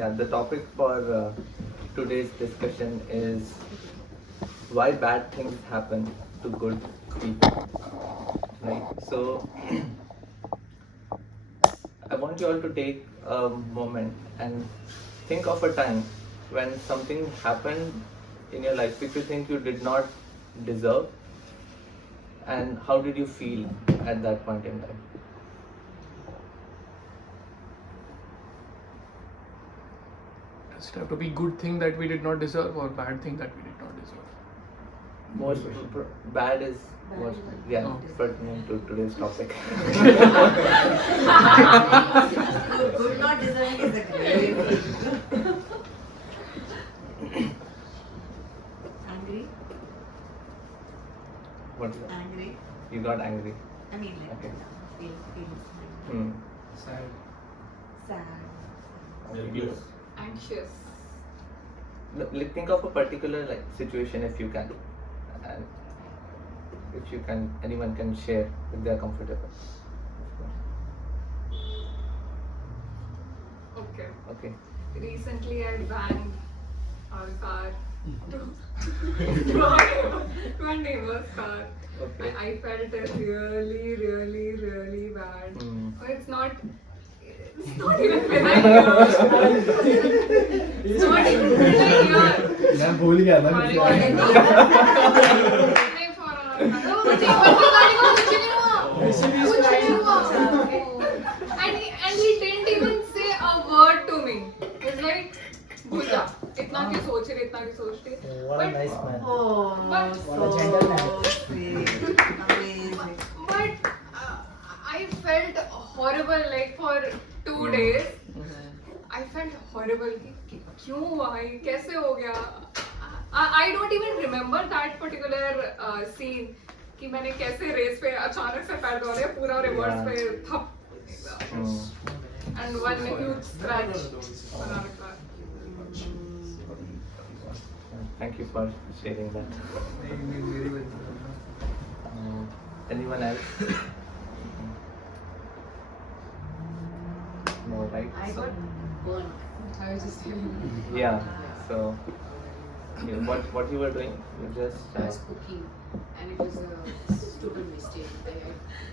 Yeah, the topic for today's discussion is why bad things happen to good people. Right. So I want you all to take a moment and think of a time when something happened in your life which you think you did not deserve, and how did you feel at that point in time? Does it have to be good thing that we did not deserve or bad thing that we did not deserve? Most bad is most Oh. pertinent to today's topic. Good not deserving is a great thing. Angry? What? Angry? You got angry. I mean, like, Okay. feelings. Hmm. Sad. Sad. Nervous. Anxious. Think of a particular situation if you can, and if you can, anyone can share if they are comfortable. Okay. Okay. Recently, I banged our car to our neighbor's car. Okay. I felt it really, really, really bad. Hmm. But it's not even midnight here. It's not even midnight here. मैं भूल गया था हमारी कि गाड़ी नहीं for our and he didn't even say a word to me. It's like भूल जा इतना क्यों सोच रही इतना क्यों सोच रही. What a nice man. Oh, But- so gentleman. sweet. Amazing. But I felt horrible like for 2 days. I felt horrible कि क्यों हुआ ये कैसे हो गया. I don't even remember that particular scene कि मैंने कैसे रेस पे अचानक से पैर दौड़े पूरा रिवर्स पे थप and one huge scratch on our car. Thank you for sharing that. Anyone else? No, right? I So- got burned. I was just telling you. Yeah. So, what you were doing? You just. I was cooking, and it was a stupid mistake. I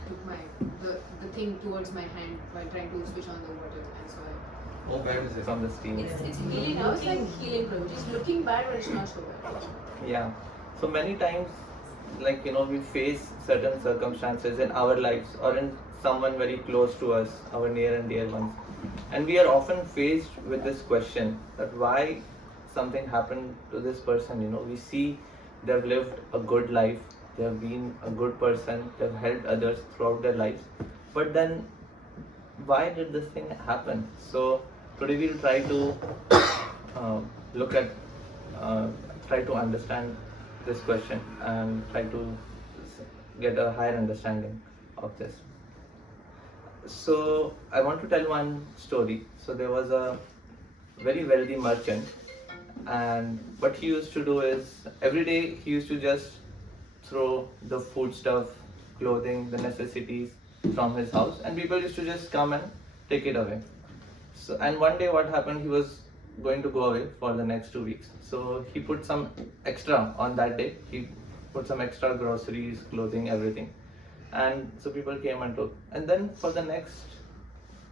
took the thing towards my hand while trying to switch on the water, and so How bad is it? From the steam. it's healing now. It's like healing probably. It's looking bad, but it's not so bad. Yeah. So many times, we face certain circumstances in our lives or in someone very close to us, our near and dear ones. And we are often faced with this question that why something happened to this person. We see they've lived a good life, they've been a good person, they've helped others throughout their lives. But then, why did this thing happen? So today we'll try to look at, try to understand this question and try to get a higher understanding of this. So I want to tell one story. So there was a very wealthy merchant, and what he used to do is every day he used to just throw the food stuff, clothing, the necessities from his house, and people used to just come and take it away. So, and one day what happened, he was going to go away for the next 2 weeks. So he put some extra on that day. He put some extra groceries, clothing, everything. And so people came and took. And then for the next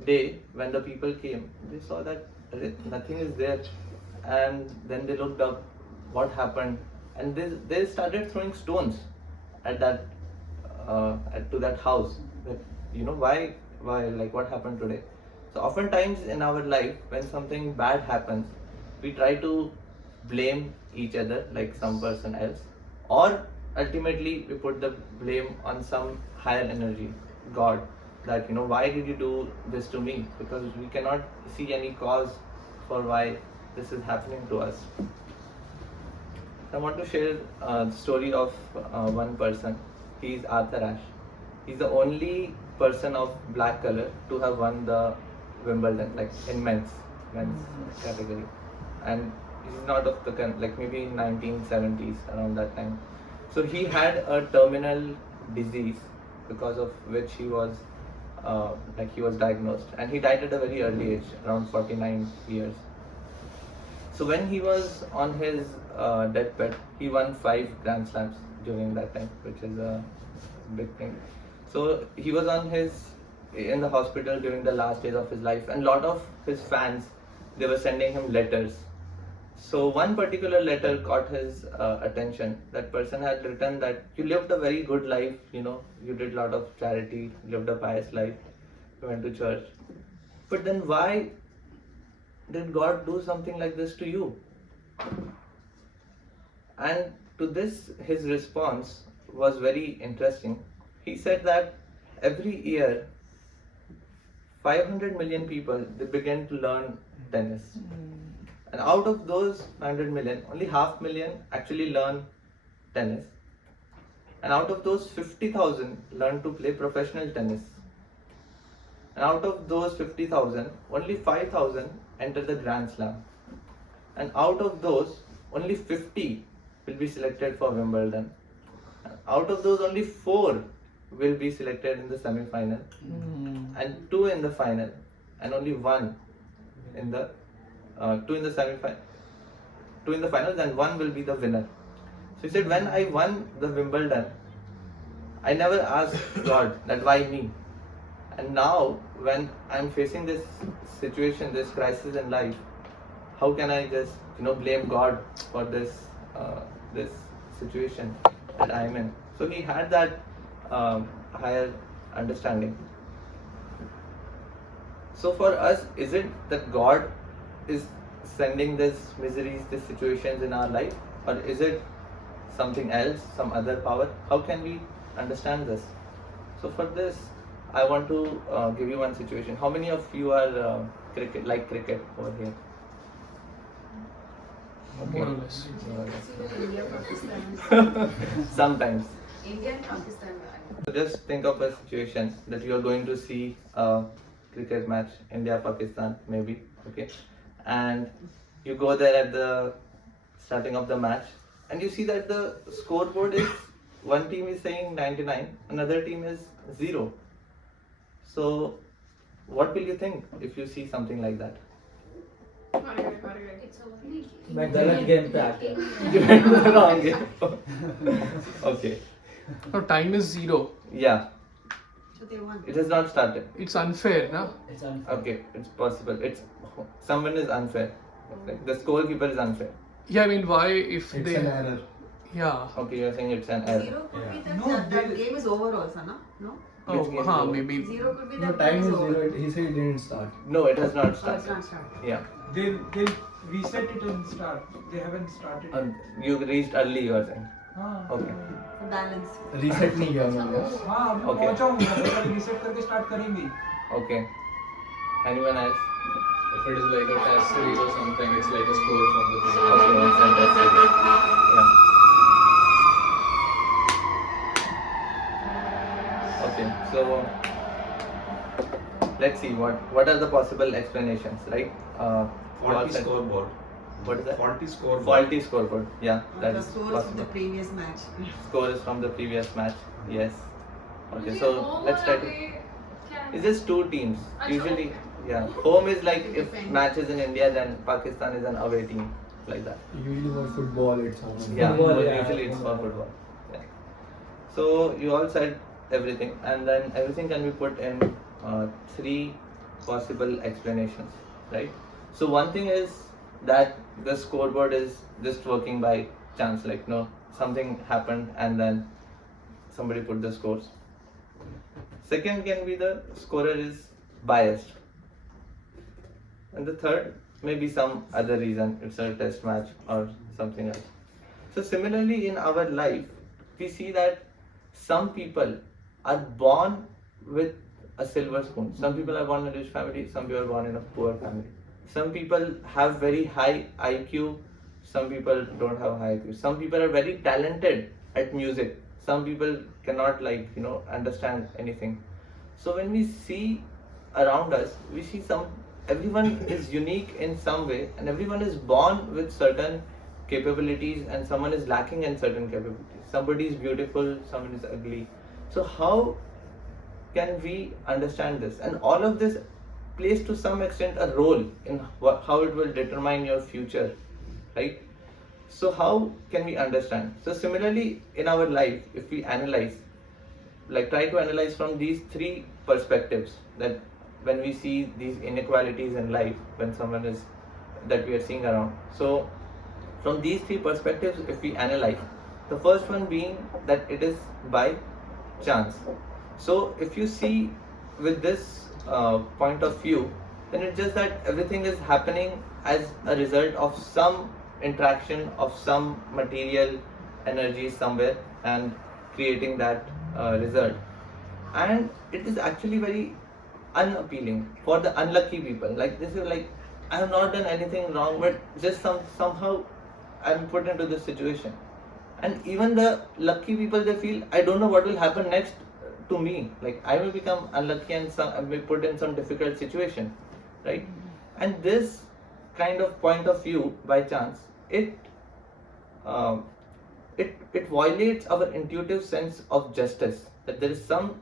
day, when the people came, they saw that nothing is there. And then they looked up what happened, and they started throwing stones at that to that house. That why what happened today. So oftentimes in our life, when something bad happens, we try to blame each other, like some person else, or ultimately we put the blame on some higher energy, God, that why did you do this to me, because we cannot see any cause for why this is happening to us. I want to share the story of one person. He is Arthur Ashe. He's the only person of black color to have won the Wimbledon, like in men's category, and he's not of the maybe in 1970s, around that time. So he had a terminal disease because of which he was he was diagnosed, and he died at a very early age, around 49 years. So when he was on his deathbed, he won 5 Grand Slams during that time, which is a big thing. So he was in the hospital during the last days of his life, and lot of his fans, they were sending him letters. So one particular letter caught his attention. That person had written that you lived a very good life, you did a lot of charity, lived a pious life, you went to church. But then why did God do something like this to you? And to this, his response was very interesting. He said that every year, 500 million people, they began to learn tennis. And out of those 500 million, only 500,000 actually learn tennis. And out of those, 50,000 learn to play professional tennis. And out of those 50,000, only 5,000 enter the Grand Slam. And out of those, only 50 will be selected for Wimbledon. And out of those, only 4 will be selected in the semi-final, and 2 in the final, and only 1 in the 2 in the semi-final, 2 in the finals, and 1 will be the winner. So he said, when I won the Wimbledon, I never asked God that why me. And now when I'm facing this situation, this crisis in life, how can I just blame God for this situation that I'm in? So he had that higher understanding. So for us, is it that God is sending these miseries, these situations in our life, or is it something else, some other power? How can we understand this? So for this, I want to give you one situation. How many of you are cricket over here? Okay. More or less. India, Pakistan. Sometimes. India and Pakistan. So just think of a situation that you are going to see a cricket match, India-Pakistan maybe, okay? And you go there at the starting of the match, and you see that the scoreboard is, one team is saying 99, another team is 0. So what will you think if you see something like that? It's only मैं गलत game पे आ गया. You went to the wrong game. Okay. No, time is 0. Yeah, So they won. it has not started. It's unfair, na? It's unfair. Okay, it's possible. Someone is unfair. Like the scorekeeper is unfair. Yeah, I mean, why if It's they... an error. Yeah. Okay, you're saying it's an error. Zero could be No, that game is over also, no? No? Oh, Which game huh, is over? maybe. Zero could be No, that time game is is over. zero. He said it didn't start. No, it has not Oh, it's started. not started. Yeah. They'll reset it and start. They haven't started. You reached early, you are saying. हाँ Okay. Balance. Reset नहीं किया मैंने. हाँ अभी Okay. पहुंचा हूँ मैं reset करके start करेंगे. Okay. Anyone else? If it is like a test series or something, it's like a score from the previous. Okay, it's fantastic. Yeah. Okay, so let's see what are the possible explanations, right? You all Faulty said- scoreboard. What is that? Faulty scoreboard. Faulty scoreboard. Yeah, that The is scores from the possible. previous match. Score is from the previous match. Yes. Okay, मुझे so home let's और try to. away क्या है? It's just 2 teams. अच्छा, Usually, okay. yeah. Home is like if Defend. match is in India, then Pakistan is an away team, like that. Usually for football it's on. Yeah, Football, but yeah. usually it's for football. Yeah. So you all said everything, and then everything can be put in 3 possible explanations, right? So one thing is that the scoreboard is just working by chance, like no, something happened and then somebody put the scores. Second can be the scorer is biased, and the third may be some other reason. It's a test match or something else. So similarly in our life, we see that some people are born with a silver spoon. Some people are born in a rich family, some people are born in a poor family. Some people have very high IQ, some people don't have high IQ. Some people are very talented at music. Some people cannot understand anything. So when we see around us, we see everyone is unique in some way, and everyone is born with certain capabilities and someone is lacking in certain capabilities. Somebody is beautiful, someone is ugly. So how can we understand this? And all of this plays to some extent a role in how it will determine your future right? So how can we understand? So similarly in our life, if we analyze, like try to analyze from these three perspectives, that when we see these inequalities in life, when someone is that we are seeing around. So from these three perspectives, if we analyze, the first one being that it is by chance. So if you see with this point of view, then it's just that everything is happening as a result of some interaction of some material energy somewhere and creating that result. And it is actually very unappealing for the unlucky people. Like this is like, I have not done anything wrong, but just somehow I'm put into this situation. And even the lucky people, they feel, I don't know what will happen next to me. Like I will become unlucky and I will be put in some difficult situation, right? And this kind of point of view by chance, um, it violates our intuitive sense of justice, that there is some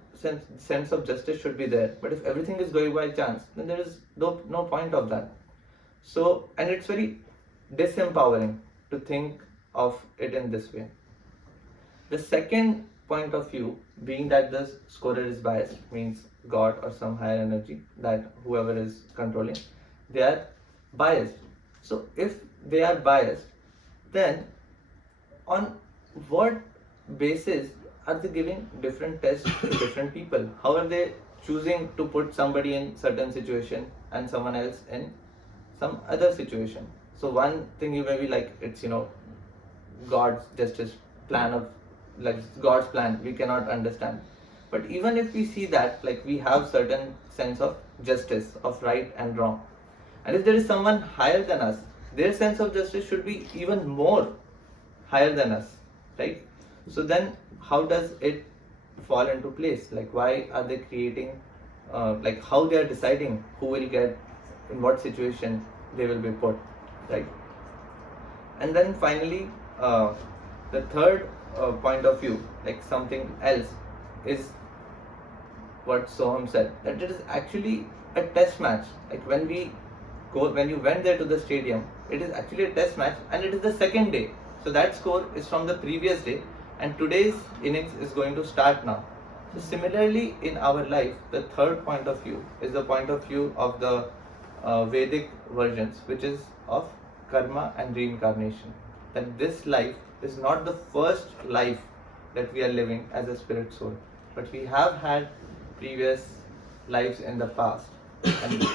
sense of justice should be there, but if everything is going by chance, then there is no point of that. So, and it's very disempowering to think of it in this way. The second point of view being that the scorer is biased, means God or some higher energy, that whoever is controlling, they are biased. So if they are biased, then on what basis are they giving different tests to different people? How are they choosing to put somebody in certain situation and someone else in some other situation? So one thing you may be like, it's God's justice plan of, like God's plan, we cannot understand. But even if we see that, like we have certain sense of justice, of right and wrong, and if there is someone higher than us, their sense of justice should be even more higher than us, right? So then how does it fall into place? Like why are they creating, like how they are deciding who will get in what situation they will be put, right? And then finally, the third point of view, like something else, is what Soham said, that it is actually a test match. Like when you went there to the stadium, it is actually a test match and it is the second day. So that score is from the previous day and today's innings is going to start now. So similarly in our life, the third point of view is the point of view of the Vedic versions, which is of karma and reincarnation. That this life is not the first life that we are living as a spirit soul, but we have had previous lives in the past, and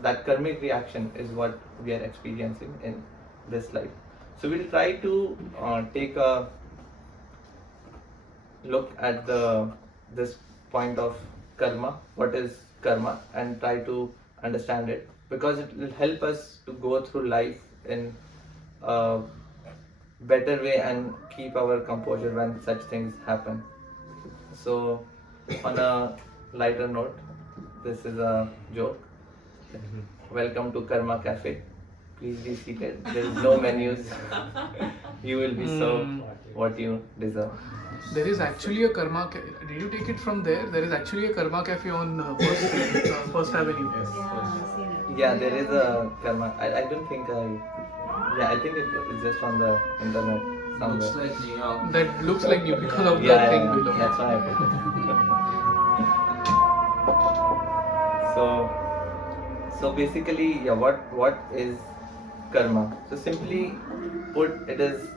that karmic reaction is what we are experiencing in this life. So we'll try to take a look at this point of karma, what is karma, and try to understand it, because it will help us to go through life in a better way and keep our composure when such things happen. So on a lighter note, this is a joke. Welcome to Karma Cafe. Please be seated. There is no menus. You will be served what you deserve. There is actually a karma. Did you take it from there? There is actually a karma cafe on First Avenue. Yes. Yeah, there is a karma. I don't think I think it's just on the internet somewhere. Looks like New York. That looks like you because of the Yeah, thing below. that's why I put it. So basically, yeah, what is karma? So simply put, it is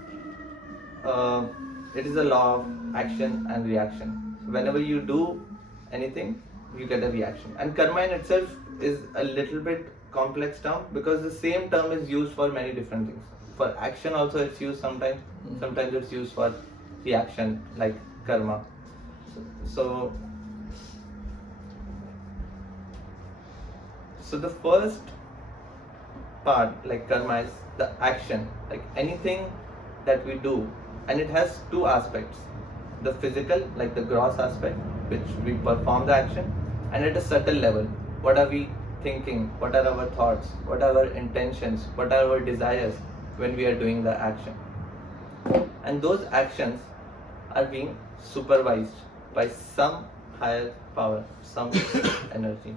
a law of action and reaction. Whenever you do anything, you get a reaction. And karma in itself is a little bit complex term, because the same term is used for many different things. For action also it's used sometimes. Sometimes it's used for reaction, like karma. So the first part, like karma, is the action, like anything that we do, and it has two aspects: the physical, like the gross aspect, which we perform the action, and at a subtle level, what are we thinking, what are our thoughts, what are our intentions, what are our desires when we are doing the action. And those actions are being supervised by some higher power, some energy.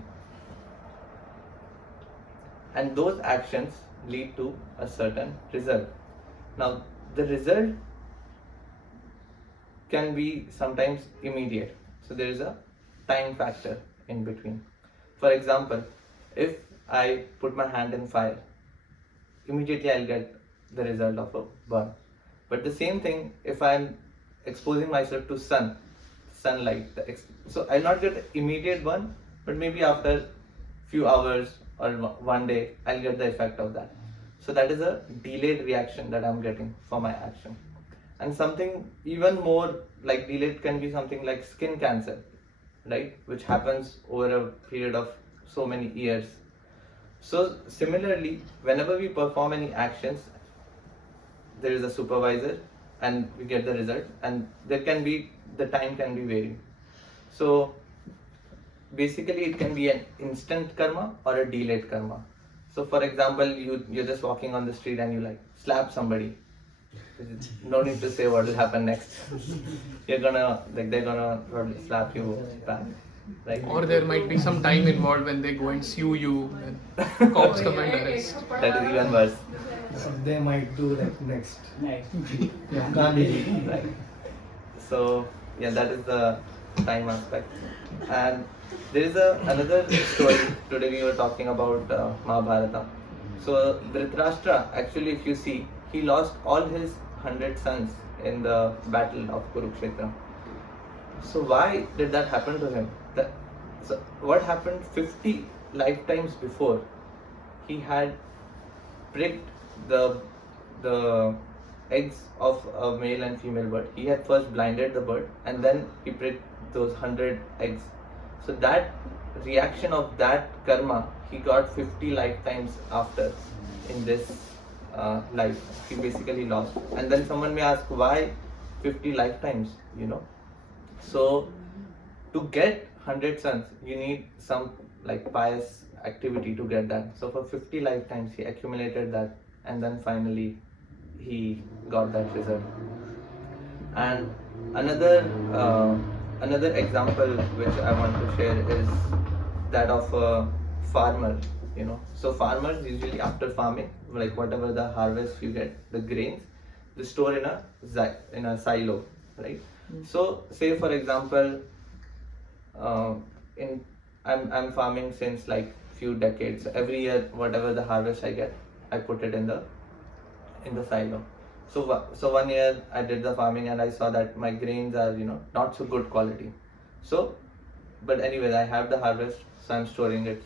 and those actions lead to a certain result. Now, the result can be sometimes immediate, so there is a time factor in between. For example, if I put my hand in fire, immediately I'll get the result of a burn. But the same thing if I'm exposing myself to sunlight, so I'll not get immediate burn, but maybe after few hours or one day I'll get the effect of that. So that is a delayed reaction that I'm getting for my action. And something even more like delayed can be something like skin cancer, right, which happens over a period of so many years. So similarly, whenever we perform any actions, there is a supervisor and we get the result, and the time can be varying. So basically it can be an instant karma or a delayed karma. So for example, you're just walking on the street and you like slap somebody. No need to say what will happen next. They're gonna probably slap you back. Right? Or there might be some time involved when they go and sue you and cops come and arrest. That is even worse. They might do like next. Yeah. Can't be. Right. So yeah, that is the time aspect. And there is another story. Today we were talking about Mahabharata. So Dhritarashtra, actually, if you see, he lost all his 100 sons in the battle of Kurukshetra. So why did that happen to him? So what happened 50 lifetimes before? He had pricked the eggs of a male and female bird. He had first blinded the bird and then he pricked those 100 eggs. So that reaction of that karma he got 50 lifetimes after in this life. He basically lost. And then someone may ask why 50 lifetimes, So to get 100 sons, you need some like pious activity to get that. So for 50 lifetimes he accumulated that, and then finally he got that result. And another example which I want to share is that of a farmer. So farmers usually after farming, like whatever the harvest you get, the grains, they store in a silo, right? So say for example, I'm farming since like few decades. Every year, whatever the harvest I get, I put it in the silo. So 1 year I did the farming and I saw that my grains are not so good quality. So, but anyways, I have the harvest, so I'm storing it.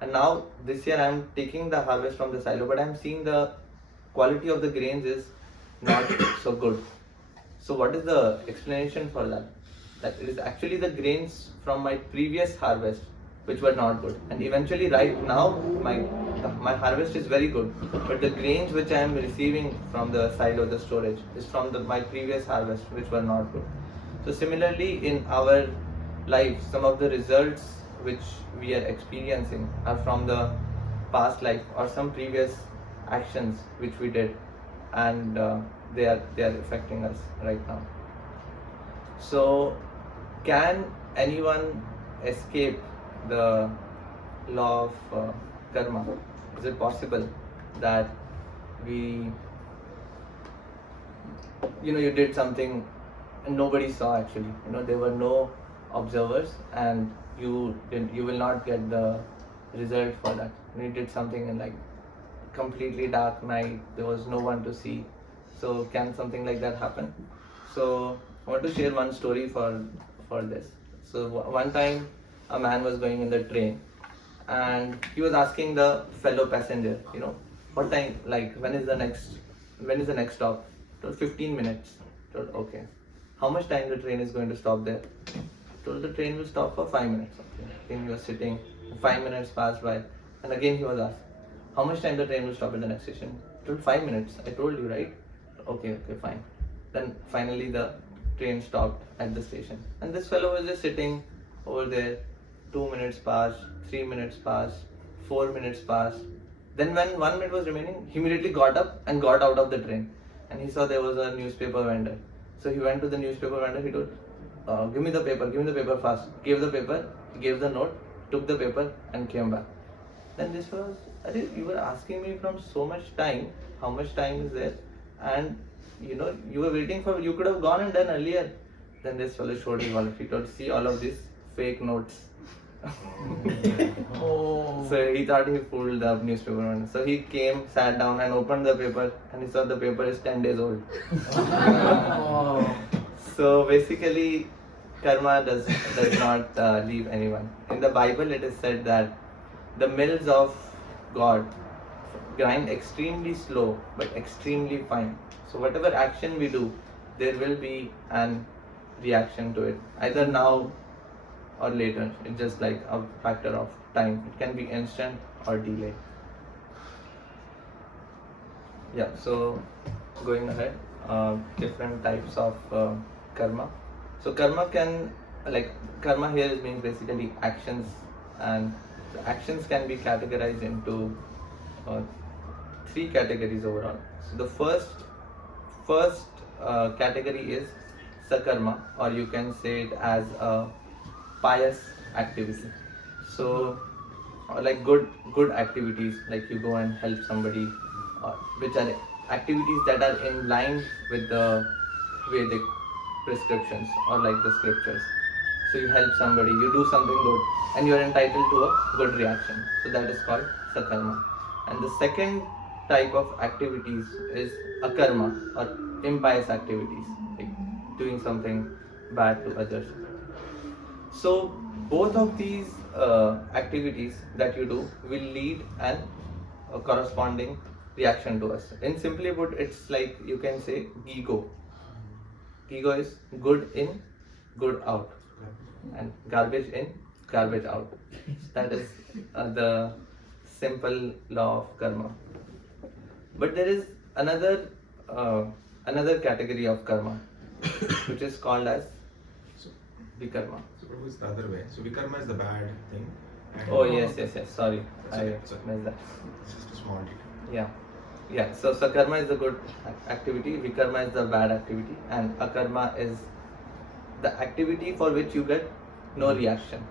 And now this year I'm taking the harvest from the silo, but I'm seeing the quality of the grains is not so good. So what is the explanation for that? That it is actually the grains from my previous harvest which were not good. And eventually right now my harvest is very good, but the grains which I am receiving from the silo, the storage, is from my previous harvest which were not good. So similarly in our life, some of the results which we are experiencing are from the past life or some previous actions which we did, and they are affecting us right now. So can anyone escape the law of karma? Is it possible that you did something and nobody saw actually? There were no observers and you will not get the result for that. You did something in like completely dark night, there was no one to see. So can something like that happen? So I want to share one story for this. So one time a man was going in the train and he was asking the fellow passenger, what time, like when is the next stop? Told 15 minutes. Told okay. How much time the train is going to stop there? Told the train will stop for 5 minutes. Okay. Then he was sitting, 5 minutes passed by, and again he was asked, how much time the train will stop at the next station? Told 5 minutes. I told you, right? Okay, fine. Then finally the train stopped at the station, and this fellow was just sitting over there. 2 minutes passed, 3 minutes passed, 4 minutes passed. Then when 1 minute was remaining, he immediately got up and got out of the train, and he saw there was a newspaper vendor. So he went to the newspaper vendor. He told, give me the paper fast. Gave the paper, he gave the note, took the paper and came back. Then this was, Arey, you were asking me from so much time, how much time is there, and you were waiting for, you could have gone and done earlier. Then this fellow showed his wallet. He told, see all of these fake notes. Oh. So he thought he fooled the newspaper owner. So he came, sat down, and opened the paper, and he saw the paper is 10 days old. Oh. So basically, karma does not leave anyone. In the Bible, it is said that the mills of God grind extremely slow but extremely fine. So whatever action we do, there will be an reaction to it, either now or later. It's just like a factor of time. It can be instant or delayed. Yeah, so going ahead, different types of karma. So karma here means basically actions, and the actions can be categorized into three categories overall. So the first category is sakarma, or you can say it as a pious activity. So like good activities, like you go and help somebody, which are activities that are in line with the Vedic prescriptions or like the scriptures. So you help somebody, you do something good, and you are entitled to a good reaction. So that is called sakarma. And the second type of activities is akarma, or impious activities, like doing something bad to others. So both of these activities that you do will lead a corresponding reaction to us. In simply put, it's like you can say ego. Ego is good in, good out, and garbage in, garbage out. That is the simple law of karma. But there is another category of karma, which is called as vikarma. So Prabhu, it's the other way. So vikarma is the bad thing. And Oh yes. Sorry, That's I okay, it's okay. missed that. It's just a small detail. Yeah. So sakarma is the good activity, vikarma is the bad activity, and akarma is the activity for which you get no reaction.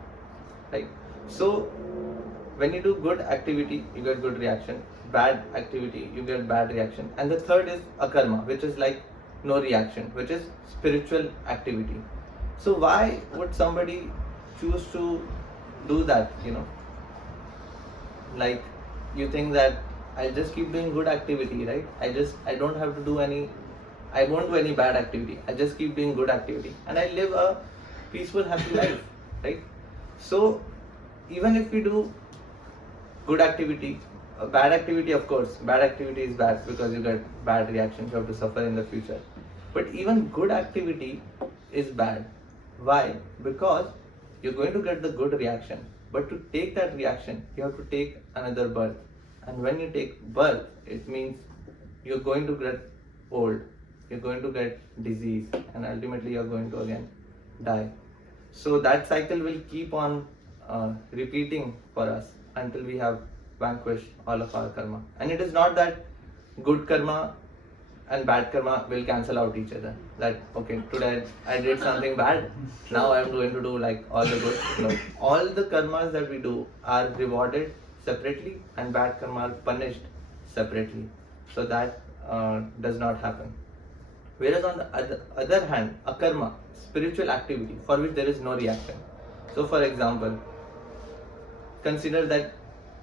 Right. So when you do good activity, you get good reaction. Bad activity, you get bad reaction. And the third is akarma, which is like no reaction, which is spiritual activity. So why would somebody choose to do that? Like you think that I'll just keep doing good activity, right? I don't have to do I won't do any bad activity. I just keep doing good activity and I live a peaceful, happy life, right? So even if we do good activity, bad activity, of course, bad activity is bad because you get bad reactions, you have to suffer in the future. But even good activity is bad. Why? Because you're going to get the good reaction, but to take that reaction, you have to take another birth. And when you take birth, it means you're going to get old, you're going to get disease, and ultimately you're going to again die. So that cycle will keep on repeating for us until we have vanquished all of our karma. And it is not that good karma and bad karma will cancel out each other. That okay, today I did something bad, now I'm going to do like all the good. No, all the karmas that we do are rewarded separately, and bad karma are punished separately. So that does not happen. Whereas on the other hand, akarma, spiritual activity for which there is no reaction. So for example, consider that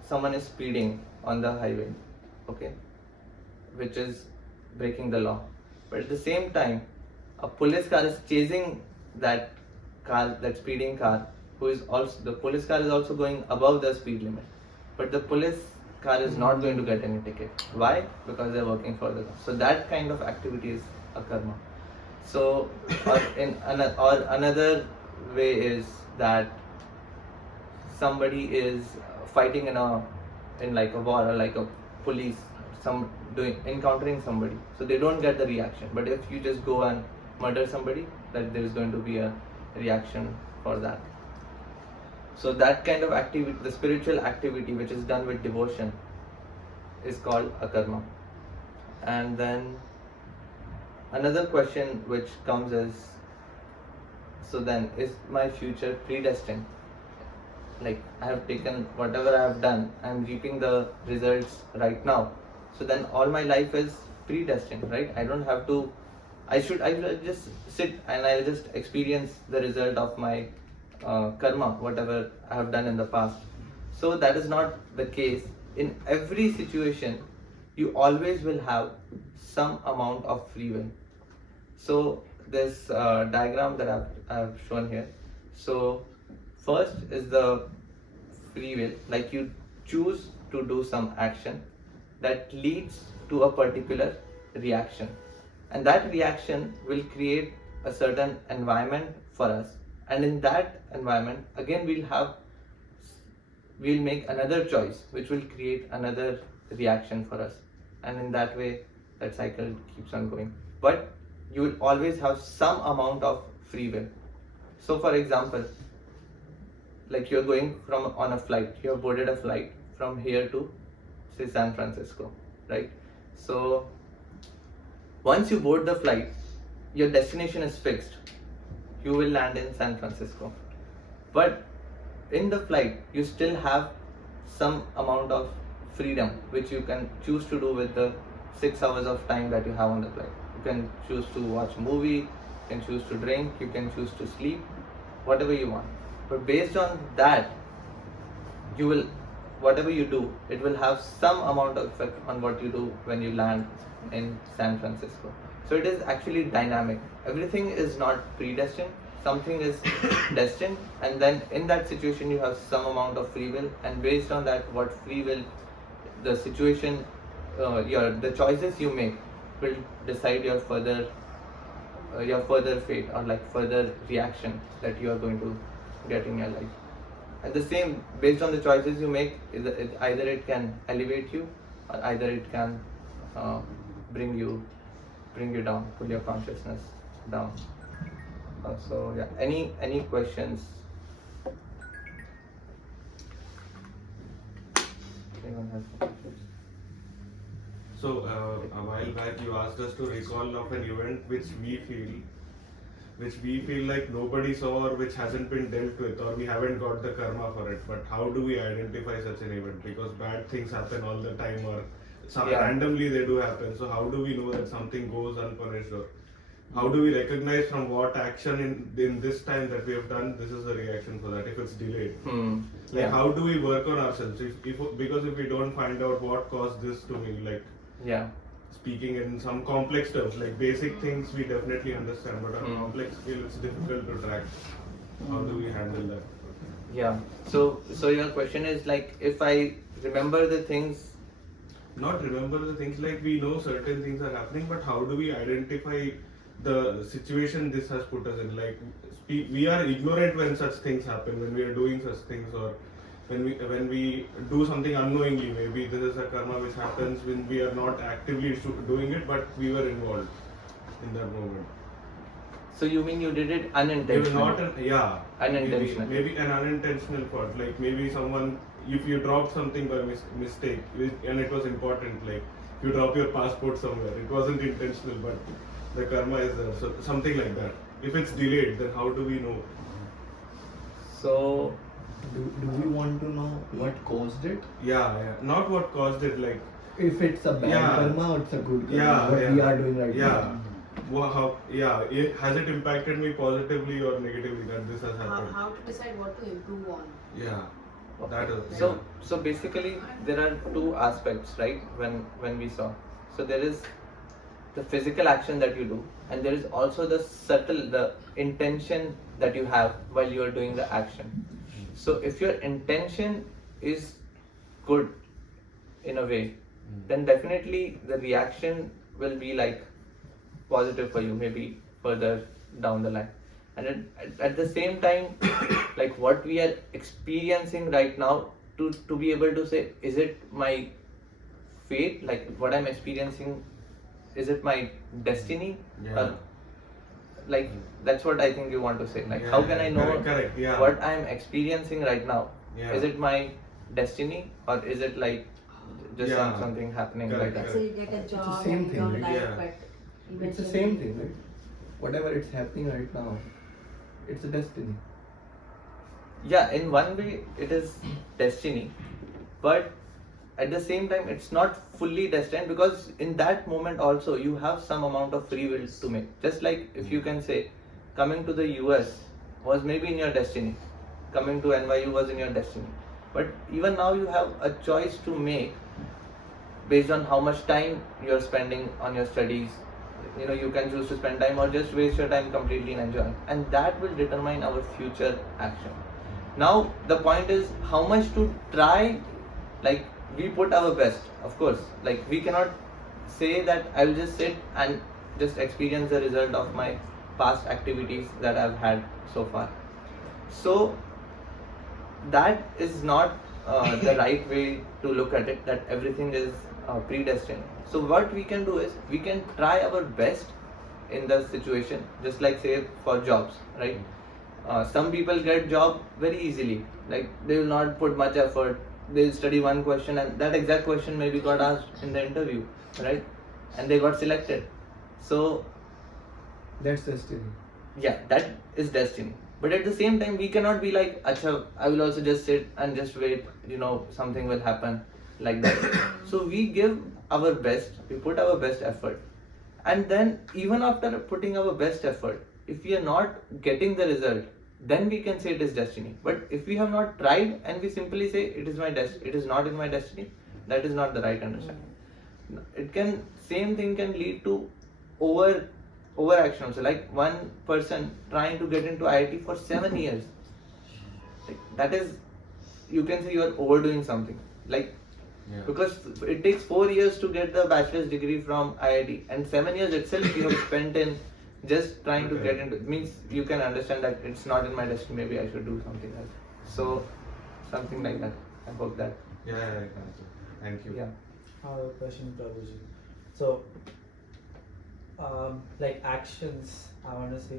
someone is speeding on the highway, okay, which is breaking the law. But at the same time, a police car is chasing that car, that speeding car, the police car is also going above the speed limit. But the police car is not going to get any ticket. Why? Because they're working for the car. So that kind of activity is a karma. So, or another way is that somebody is fighting in like a war, or like a police encountering somebody, so they don't get the reaction. But if you just go and murder somebody, that there is going to be a reaction for that. So that kind of activity, the spiritual activity which is done with devotion, is called akarma. And then another question which comes is, so then is my future predestined? like I have taken whatever I have done, I am reaping the results right now. So then all my life is predestined, right? I don't have to. I will just sit and I'll just experience the result of my karma, whatever I have done in the past. So that is not the case. In every situation, you always will have some amount of free will. So this diagram that I've shown here. So first is the free will, like you choose to do some action that leads to a particular reaction, and that reaction will create a certain environment for us, and in that environment again we'll make another choice which will create another reaction for us, and in that way that cycle keeps on going. But you will always have some amount of free will. So for example, like you're going from on a flight, you have boarded a flight from here to say San Francisco, right? So once you board the flight, your destination is fixed. You will land in San Francisco. But in the flight, you still have some amount of freedom which you can choose to do with the 6 hours of time that you have on the flight. You can choose to watch a movie, you can choose to drink, you can choose to sleep, whatever you want. But based on that, you will, whatever you do, it will have some amount of effect on what you do when you land in San Francisco. So it is actually dynamic. Everything is not predestined, something is destined, and then in that situation you have some amount of free will, and based on that, what free will, the situation, the choices you make will decide your further fate, or like further reaction that you are going to get in your life. And the same, based on the choices you make, either it can elevate you, or either it can bring you down, pull your consciousness down. So yeah, any questions? Anyone has questions? So a while back you asked us to recall of an event which we feel like nobody saw, or which hasn't been dealt with, or we haven't got the karma for it. But how do we identify such an event? Because bad things happen all the time, or randomly they do happen. So how do we know that something goes unpunished, or how do we recognize from what action in this time that we have done, this is the reaction for that if it's delayed? How do we work on ourselves? Because if we don't find out what caused this to me, like speaking in some complex terms, like basic things we definitely understand, but on complex scale it's difficult to track. How do we handle that? Yeah. So your question is like, if I remember the things. Not remember the things, like we know certain things are happening, but how do we identify the situation this has put us in? Like we are ignorant when such things happen, when we are doing such things, or when we do something unknowingly. Maybe this is a karma which happens when we are not actively doing it, but we were involved in that moment. So you mean you did it unintentionally? Unintentional. Maybe an unintentional fault. Like maybe someone, if you drop something by mistake, and it was important, like you drop your passport somewhere, it wasn't intentional, but the karma is there. So something like that. If it's delayed, then how do we know? So do we want to know what caused it? Yeah. Not what caused it, like If it's a bad karma or it's a good karma, what we are doing right now. Has it impacted me positively or negatively that this has happened? How to decide what to improve on? That is. So basically there are two aspects, right? When we saw, so there is the physical action that you do, and there is also the intention that you have while you are doing the action. So if your intention is good in a way, then definitely the reaction will be like positive for you, maybe further down the line. And at the same time, like what we are experiencing right now, to be able to say, is it my fate? Like what I'm experiencing, is it my destiny? Like that's what I think you want to say. Like how can I know what I'm experiencing right now? Is it my destiny, or is it like just something happening like that? So you get a job same and you thing, don't right? like, but It's the same thing, right? Whatever it's happening right now, it's a destiny. Yeah, in one way it is destiny, but at the same time it's not fully destined, because in that moment also you have some amount of free will to make. Just like if you can say coming to the US was maybe in your destiny, coming to NYU was in your destiny, but even now you have a choice to make based on how much time you're spending on your studies. You can choose to spend time or just waste your time completely and enjoy, and that will determine our future action. Now the point is how much to try. Like, we put our best, of course. Like, we cannot say that I'll just sit and just experience the result of my past activities that I've had so far. So that is not the right way to look at it, that everything is predestined. So what we can do is we can try our best in the situation, just like say for jobs, right? Some people get job very easily, like they will not put much effort, they'll study one question and that exact question maybe got asked in the interview, right? And they got selected. So That's destiny. yeah, that is destiny. But at the same time, we cannot be like, Acha, I will also just sit and just wait, something will happen, like that. So we give our best, we put our best effort. And then, even after putting our best effort, if we are not getting the result, then we can say it is destiny. But if we have not tried and we simply say it is not in my destiny, that is not the right understanding. Same thing can lead to overaction also. Like, one person trying to get into IIT for 7 years, like, that is, you can say you are overdoing something, like, because it takes 4 years to get the bachelor's degree from IIT, and 7 years itself you have spent in just trying to get into. Means you can understand that it's not in my destiny, maybe I should do something else. So something like that. I hope that. Yeah, I can answer. Thank you. Yeah. I have a question, Prabhuji. So, like actions, I want to say,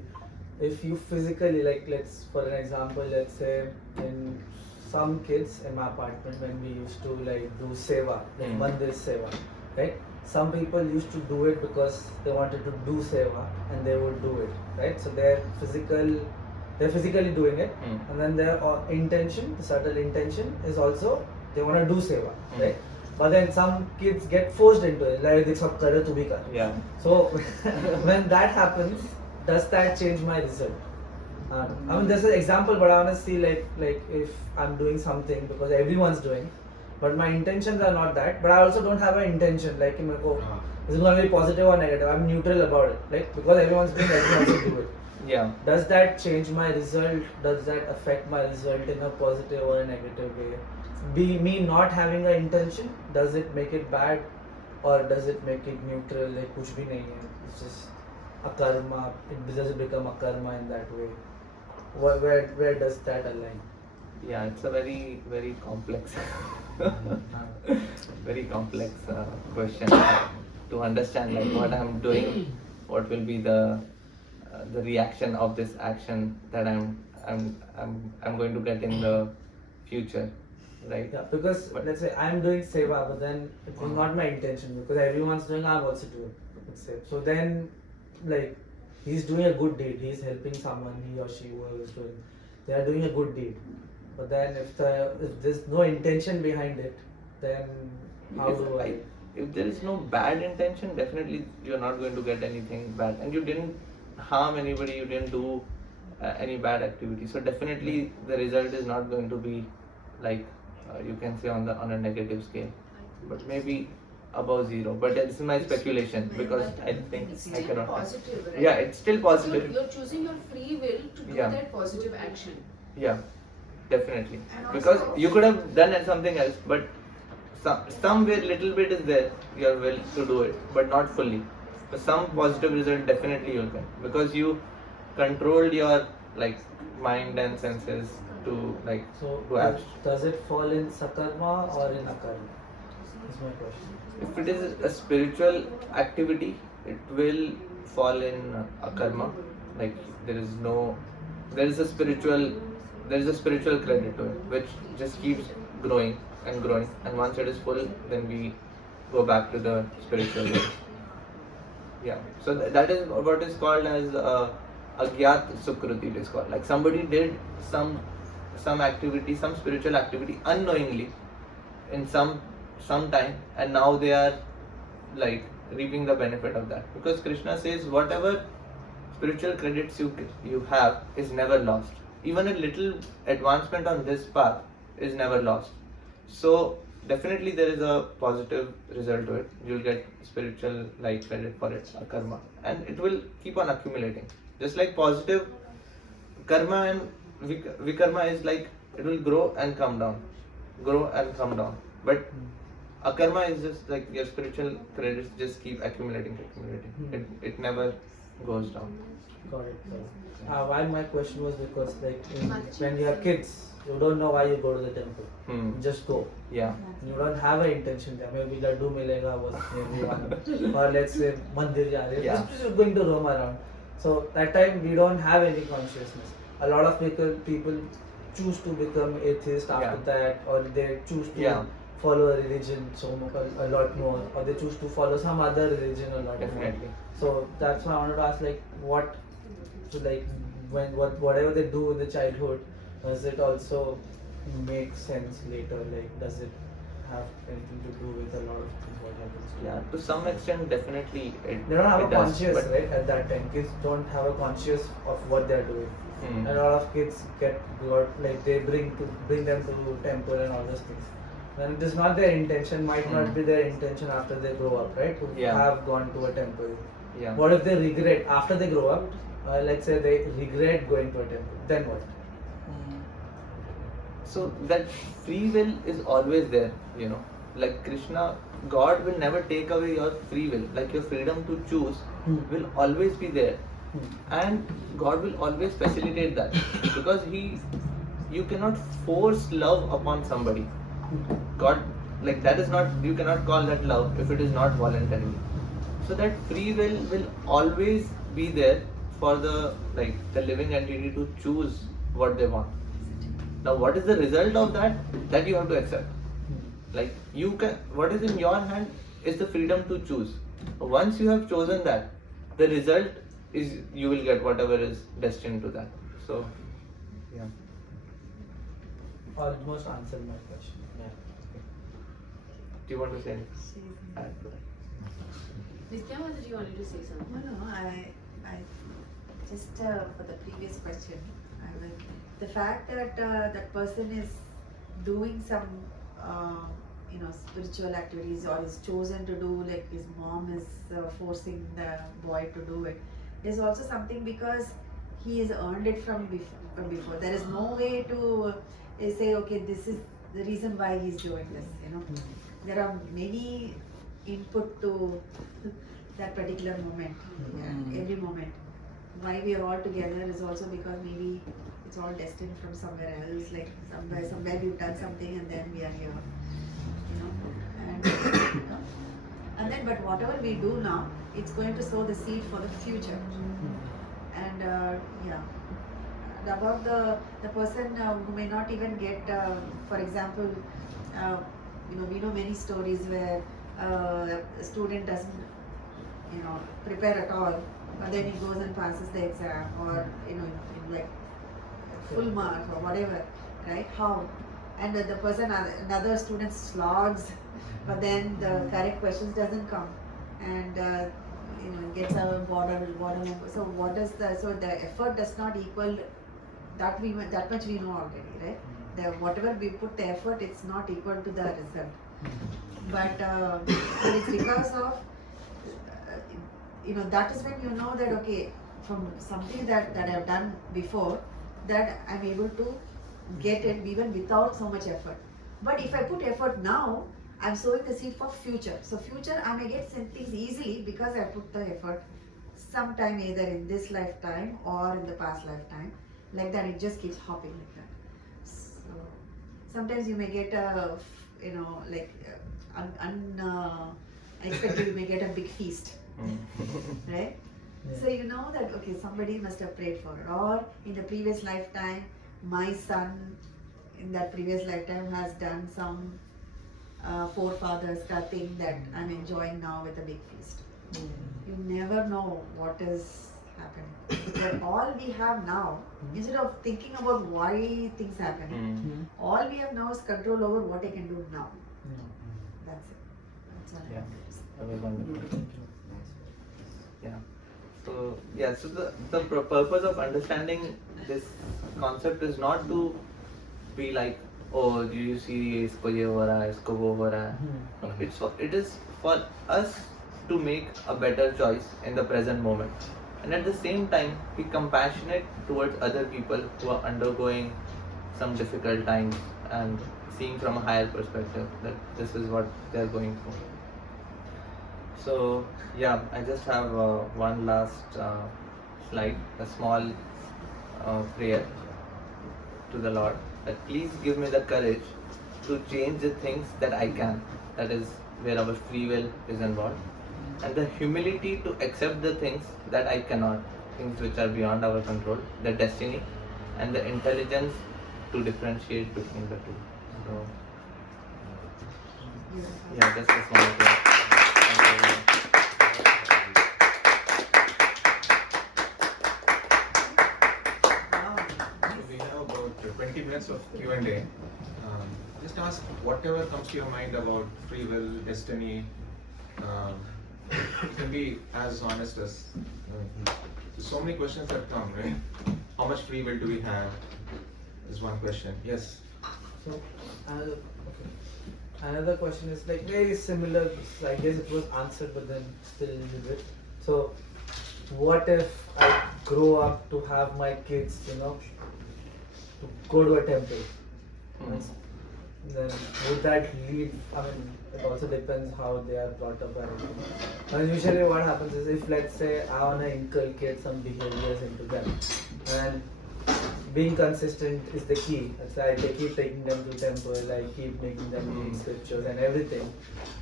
if you physically, like, for an example, let's say in some kids in my apartment, when we used to like do seva, like mandir seva, right? Some people used to do it because they wanted to do seva and they would do it, right? So they're physically doing it, and then their intention, the subtle intention is also they want to do seva, right? But then some kids get forced into it, like this sab kar tu bhi kar. Yeah. So when that happens, does that change my result? I mean, there's an example, but I want to see like if I'm doing something because everyone's doing, but my intentions are not that. But I also don't have an intention like is it going to be positive or negative? I'm neutral about it, like because everyone's doing, I can also do it. Yeah. Does that change my result? Does that affect my result in a positive or a negative way? Me not having an intention, does it make it bad, or does it make it neutral? Like kuch bhi nahi hai. It's just a karma. Does it become a karma in that way? Where does that align? Yeah, it's a very, very complex, very complex question to understand. Like, what I'm doing, what will be the reaction of this action that I'm going to get in the future, right? Yeah, because let's say I'm doing seva, but then it's not my intention because everyone's doing, I'm also doing. So then, like, he's doing a good deed, he's helping someone, he or she, whoever is doing, they are doing a good deed. But then if there's no intention behind it, then how do I? If there is no bad intention, definitely you're not going to get anything bad, and you didn't harm anybody, you didn't do any bad activity. So definitely the result is not going to be like you can say on a negative scale, but maybe above zero. But this is my speculation because I think It's I still cannot. positive, right? Yeah, it's still positive. You're choosing your free will to do Yeah. that positive action. Yeah, definitely. And Because also- you could have done something else, but somewhere little bit is there, your will to do it, but not fully. But some positive result definitely you'll get because you controlled your mind and senses to So do acts. does it fall in sakarma or in akarma? Is my question. If it is a spiritual activity, it will fall in akarma. Like there is a spiritual credit to it, which just keeps growing and growing. And once it is full, then we go back to the spiritual world. Yeah. So that is what is called as agyat sukruti. It is called. Like somebody did some some activity, some spiritual activity unknowingly in some time, and now they are like reaping the benefit of that, because Krishna says whatever spiritual credits you have is never lost. Even a little advancement on this path is never lost. So definitely there is a positive result to it. You'll get spiritual like credit for it, karma, and it will keep on accumulating. Just like positive karma and vikarma is like it will grow and come down, grow and come down. But akarma is just like your spiritual credits just keep accumulating. It never goes down. Got it. Why my question was because like when you are kids, you don't know why you go to the temple. You just go. Yeah. You don't have an intention there. Maybe laddu milega was maybe one, or let's say mandir ja rahe. Yeah. Just going to roam around. So that time we don't have any consciousness. A lot of people choose to become atheist after that, or they choose to follow a religion a lot more, or they choose to follow some other religion a lot more. So that's why I wanted to ask, like, whatever they do in the childhood, does it also make sense later? Like, does it have anything to do with a lot of things what happens to Yeah, to some extent, definitely. They don't have a does, conscious, but right? At that time, kids don't have a conscious of what they're doing. A lot of kids they bring them to temple and all those things. And it is not their intention, might not be their intention after they grow up, right? To have gone to a temple. Yeah. What if they regret after they grow up? Let's say they regret going to a temple. Then what? So that free will is always there, Like Krishna, God will never take away your free will. Like your freedom to choose will always be there. And God will always facilitate that, because you cannot force love upon somebody. God, like that is not, you cannot call that love if it is not voluntary. So that free will always be there for the living entity to choose what they want. Now what is the result of that you have to accept. Like what is in your hand is the freedom to choose. Once you have chosen that, the result is you will get whatever is destined to that. So yeah. Almost answered my question. Yeah. Do you want to say anything? Nitya, did you wanted to say something? No, I just for the previous question, the fact that that person is doing some spiritual activities, or is chosen to do, like his mom is forcing the boy to do it, is also something because he has earned it from before. There is no way to say, okay, this is the reason why he's doing this. There are many input to that particular moment, every moment. Why we are all together is also because maybe it's all destined from somewhere else, like somewhere we've done something and then we are here, and then but whatever we do now, it's going to sow the seed for the future. And about the person who may not even get, for example, we know many stories where a student doesn't prepare at all, but then he goes and passes the exam, or in like full marks or whatever, right? How? And the person, another student slogs, but then the correct questions doesn't come, and gets a bottom. So what does so the effort does not equal that much we know already, right? Whatever we put the effort, it's not equal to the result. But it's because of that is when you know that, okay, from something that I've done before, that I'm able to get it even without so much effort. But if I put effort now, I'm sowing the seed for future. So future I may get things easily because I put the effort sometime either in this lifetime or in the past lifetime. Like that, it just keeps hopping like that. So sometimes you may get unexpected, you may get a big feast. Right? Yeah. So you know that, okay, somebody must have prayed for it, or in the previous lifetime my son in that previous lifetime has done some forefathers that thing that I'm enjoying now with a big feast. You never know what is happening. But all we have now, instead of thinking about why things happening, all we have now is control over what I can do now. That's it. That's all I Yeah. have to say. That was wonderful. Yeah. So the purpose of understanding this concept is not to be like, oh, do you see isko ye ho raha hai, isko wo ho raha hai. No, it is for us to make a better choice in the present moment, and at the same time be compassionate towards other people who are undergoing some difficult times and seeing from a higher perspective that this is what they are going through. So yeah, I just have one last slide, a small prayer to the Lord, that please give me the courage to change the things that I can, that is where our free will is involved, and the humility to accept the things that I cannot, things which are beyond our control, the destiny, and the intelligence to differentiate between the two. So yeah, just a small prayer. Thank you very much. We have about 20 minutes of Q&A. Just ask whatever comes to your mind about free will, destiny. You can be as honest as. So many questions that come, right? How much free will do we have? Is one question. Yes. So, another question is like very similar. I guess it was answered, but then still a little bit. So, what if I grow up to have my kids, to go to a temple? Then would that lead? I mean, it also depends how they are brought up. And usually, what happens is if let's say I wanna inculcate some behaviors into them, and being consistent is the key. That's why I keep taking them to temple, I keep making them read scriptures and everything.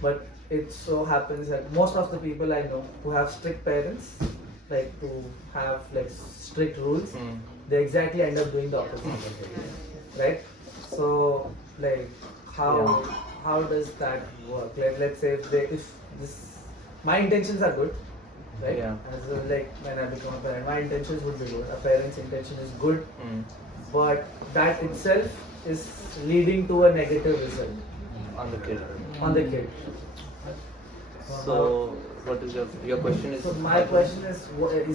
But it so happens that most of the people I know who have strict parents, like who have like strict rules, they exactly end up doing the opposite, right? So like how does that work? Let's say if my intentions are good, right? Yeah. As like when I become a parent, my intentions would be good. A parent's intention is good, but that itself is leading to a negative result On the kid. on the kid. So what is your question is? So my question is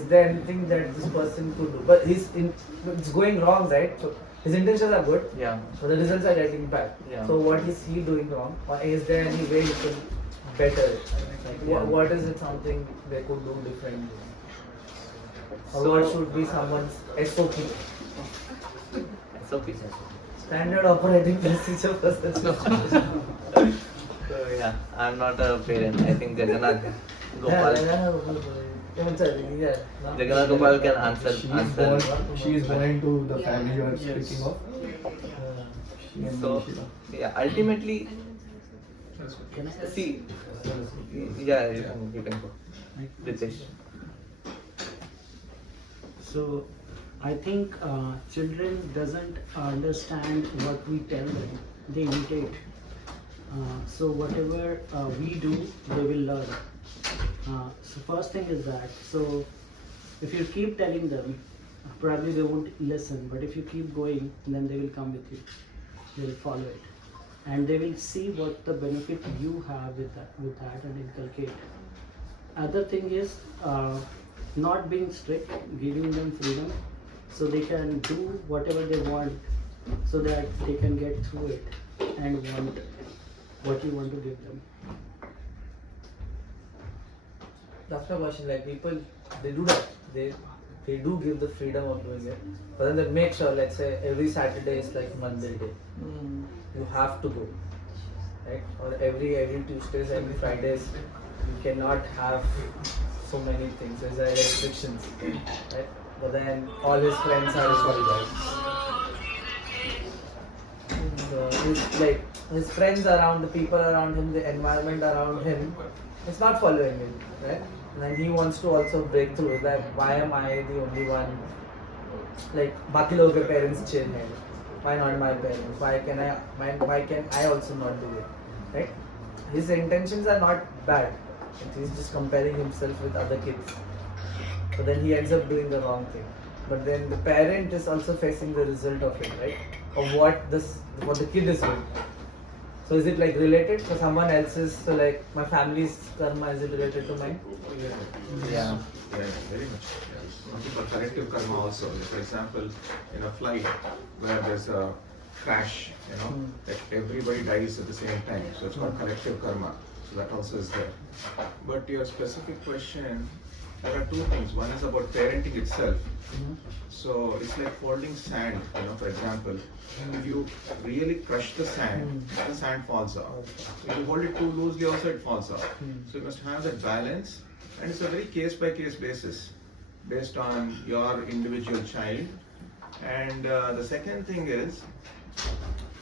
there anything that this person could do? But it's going wrong, right? So his intentions are good, Yeah. but the results are getting bad. Yeah. So what is he doing wrong? Or is there any way he could better it? Like, what is it something they could do differently? Or what should be someone's SOP? SOP? Standard operating procedure for such. So yeah, I'm not a parent. I think Jagannath Gopal. Jagannath Gopal can answer. She is born into the family you are speaking of. So yeah, ultimately, see, yeah, you can go. Ritesh. So I think children doesn't understand what we tell them, they imitate. So whatever we do, they will learn. So first thing is that, so if you keep telling them, probably they won't listen, but if you keep going, then they will come with you, they will follow it, and they will see what the benefit you have with that and inculcate. Other thing is not being strict, giving them freedom so they can do whatever they want, so that they can get through it and want what you want to give them. That's my question. Like people, they do that. They do give the freedom of doing it, but then they make sure. Let's say every Saturday is like Monday day. You have to go, right? Or every Tuesdays, every Fridays, you cannot have so many things. There's restrictions, right? But then all his friends are his friends around, the people around him, the environment around him, it's not following him, right? And he wants to also break through. Like, why am I the only one? Like, बाकी लोगों के parents chill हैं. Why not my parents? Why can I also not do it? Right? His intentions are not bad. He's just comparing himself with other kids. So then he ends up doing the wrong thing. But then the parent is also facing the result of it, right? Of what the kid is doing. So is it like related? So someone else's, so like my family's karma, is it related to mine? Yeah. Yeah, very much. Yeah. Some people collective karma also. Like for example, in a flight where there's a crash, like everybody dies at the same time. So it's called collective karma. So that also is there. But your specific question, there are two things. One is about parenting itself. So it's like folding sand, for example. If you really crush the sand falls off. If you hold it too loosely also it falls off. So you must have that balance, and it's a very case by case basis based on your individual child. And the second thing is,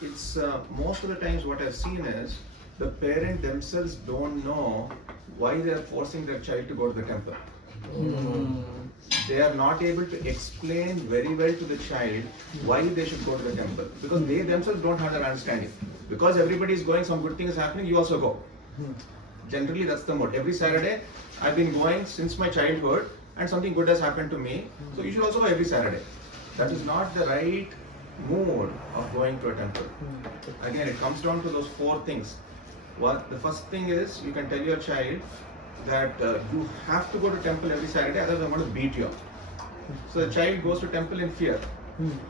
it's most of the times what I've seen is the parent themselves don't know why they are forcing their child to go to the temple. They are not able to explain very well to the child why they should go to the temple, because they themselves don't have that understanding. Because everybody is going, some good thing is happening, you also go. Generally that's the mode. Every Saturday I've been going since my childhood and something good has happened to me, so you should also go every Saturday. That is not the right mood of going to a temple. Again, it comes down to those four things. The first thing is, you can tell your child that you have to go to temple every Saturday, otherwise I'm going to beat you up. So the child goes to temple in fear.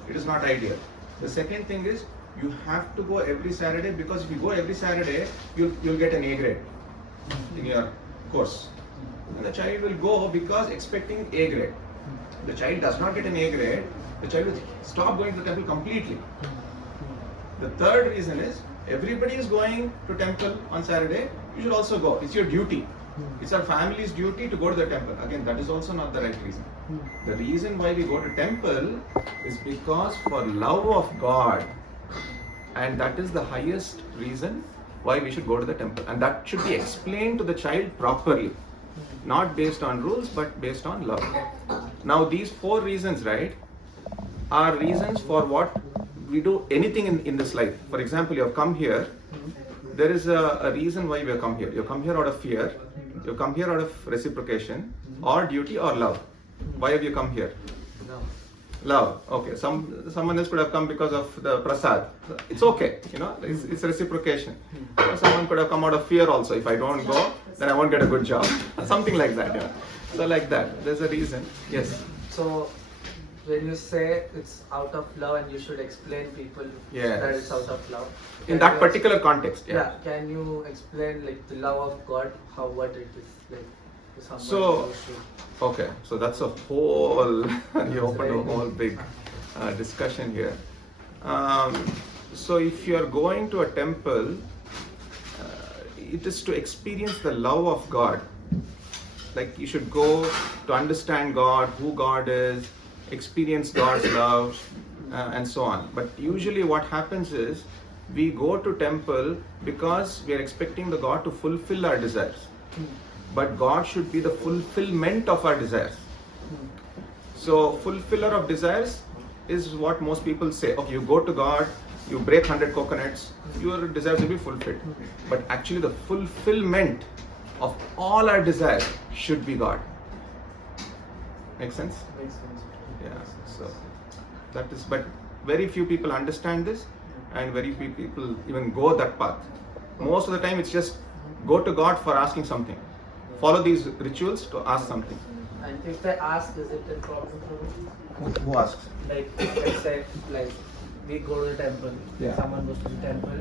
It is not ideal. The second thing is, you have to go every Saturday, because if you go every Saturday, you'll get an A grade in your course. And the child will go because expecting A grade. The child does not get an A grade, the child will stop going to the temple completely. The third reason is, everybody is going to temple on Saturday, you should also go. It's your duty. It's our family's duty to go to the temple. Again, that is also not the right reason. The reason why we go to temple is because for love of God, and that is the highest reason why we should go to the temple. And that should be explained to the child properly. Not based on rules, but based on love. Now these four reasons, right, are reasons for what we do anything in this life. For example, you have come here, there is a reason why we have come here. You come here out of fear, you come here out of reciprocation, or duty, or love. Why have you come here? Love. Okay. Someone else could have come because of the prasad. It's okay, it's reciprocation. Someone could have come out of fear also. If I don't go, then I won't get a good job. Something like that. So like that, there's a reason. Yes. So when you say it's out of love and you should explain people that it's out of love. In that particular context, yeah. Can you explain like the love of God, what it is like to someone? So, okay, so that's a whole, you opened a whole big discussion here. So if you are going to a temple, it is to experience the love of God. Like you should go to understand God, who God is, experience God's love, and so on. But usually what happens is, we go to temple because we are expecting the God to fulfill our desires. But God should be the fulfillment of our desires. So fulfiller of desires is what most people say. Okay, you go to God, you break 100 coconuts, your desires will be fulfilled. But actually the fulfillment of all our desires should be God. Make sense? Makes sense. Yeah, so that is, but very few people understand this, and very few people even go that path. Most of the time it's just go to God for asking something. Follow these rituals to ask something. And if they ask, is it a problem for me? Who asks? Like, let's say, like, we go to the temple, someone goes to the temple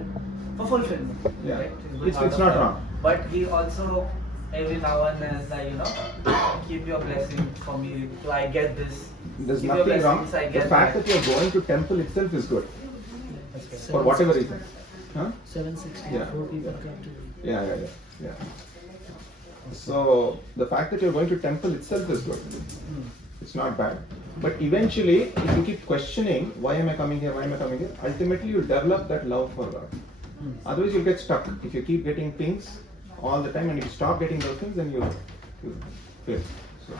for fulfillment. Yeah. Right? It's not wrong. But he also, every now and then, is like, keep your blessing for me, so I get this. There's Keep nothing your wrong. blessings, I The get fact that. that you're going to temple itself is good. Okay. For whatever reason. Huh? 764 people come to you. Yeah. So the fact that you're going to temple itself is good. It's not bad. But eventually, if you keep questioning, why am I coming here, ultimately you develop that love for God. Otherwise you'll get stuck. If you keep getting things all the time and if you stop getting those things, then you fail. So.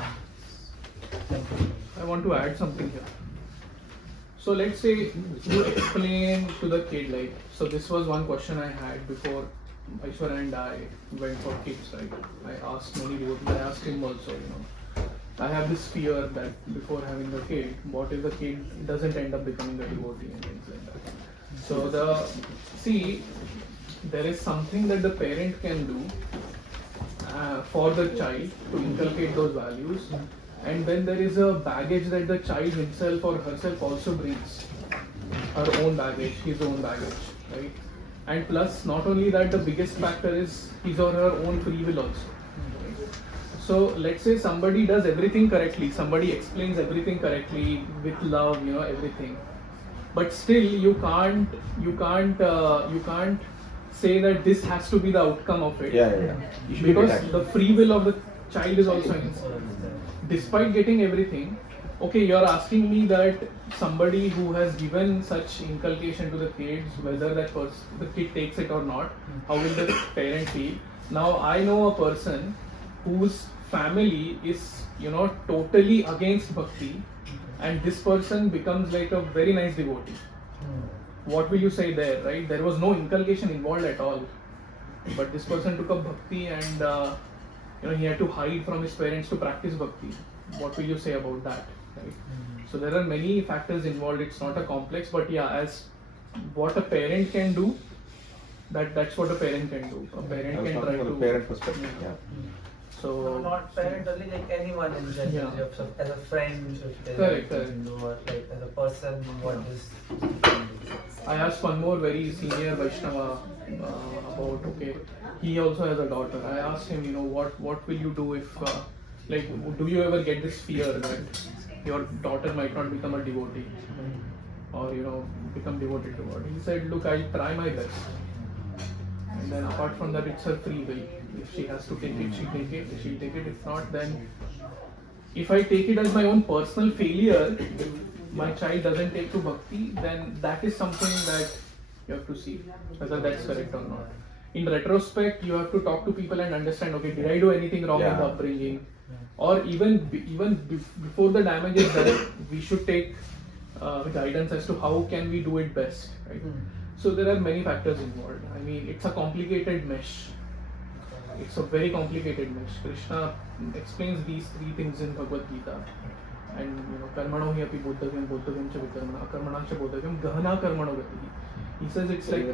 I want to add something here. So let's say you explain to the kid, like, so this was one question I had before Aishwarya and I went for kids, right? I asked many people, I asked him also, I have this fear that before having a kid, what if the kid doesn't end up becoming a devotee and things like that. So there is something that the parent can do for the child to inculcate those values, and then there is a baggage that the child himself or herself also brings, her own baggage, his own baggage, right? And plus, not only that, the biggest factor is his or her own free will also. So let's say somebody does everything correctly, somebody explains everything correctly with love, everything, but still you can't say that this has to be the outcome of it. Yeah. Because the free will of the child is also inside. Despite getting everything, okay, you're asking me that somebody who has given such inculcation to the kids, whether the kid takes it or not, how will the parent feel? Now I know a person whose family is totally against bhakti, and this person becomes like a very nice devotee. What will you say there, right? There was no inculcation involved at all, but this person took up bhakti and he had to hide from his parents to practice bhakti. What will you say about that, right? So there are many factors involved. It's not a complex, but yeah, as what a parent can do, that's what a parent can do. A parent can try to parent perspective. Yeah. So No, not parent only, like anyone in general. Yeah. As a friend, if there is Correct. anything to do, or like as a person, what is. I asked one more very senior Vaishnava about, okay, he also has a daughter. I asked him, what will you do if, do you ever get this fear that your daughter might not become a devotee or, become devoted to God? He said, look, I'll try my best. And then apart from that, it's her free will. If she has to take it, she'll take it. If she'll take it, if not, then if I take it as my own personal failure, if my child doesn't take to bhakti, then that is something that you have to see whether that's correct or not. In retrospect, you have to talk to people and understand, okay, did I do anything wrong in the upbringing? Or even before the damage is done, we should take guidance as to how can we do it best, right? So there are many factors involved. I mean, it's a complicated mesh. It's a very complicated mesh. Krishna explains these three things in Bhagavad Gita. And karmano hi api bodhavyam bodhavyam cha vikarmana akarmana cha bodhavyam gahana karmano gati. He says it's like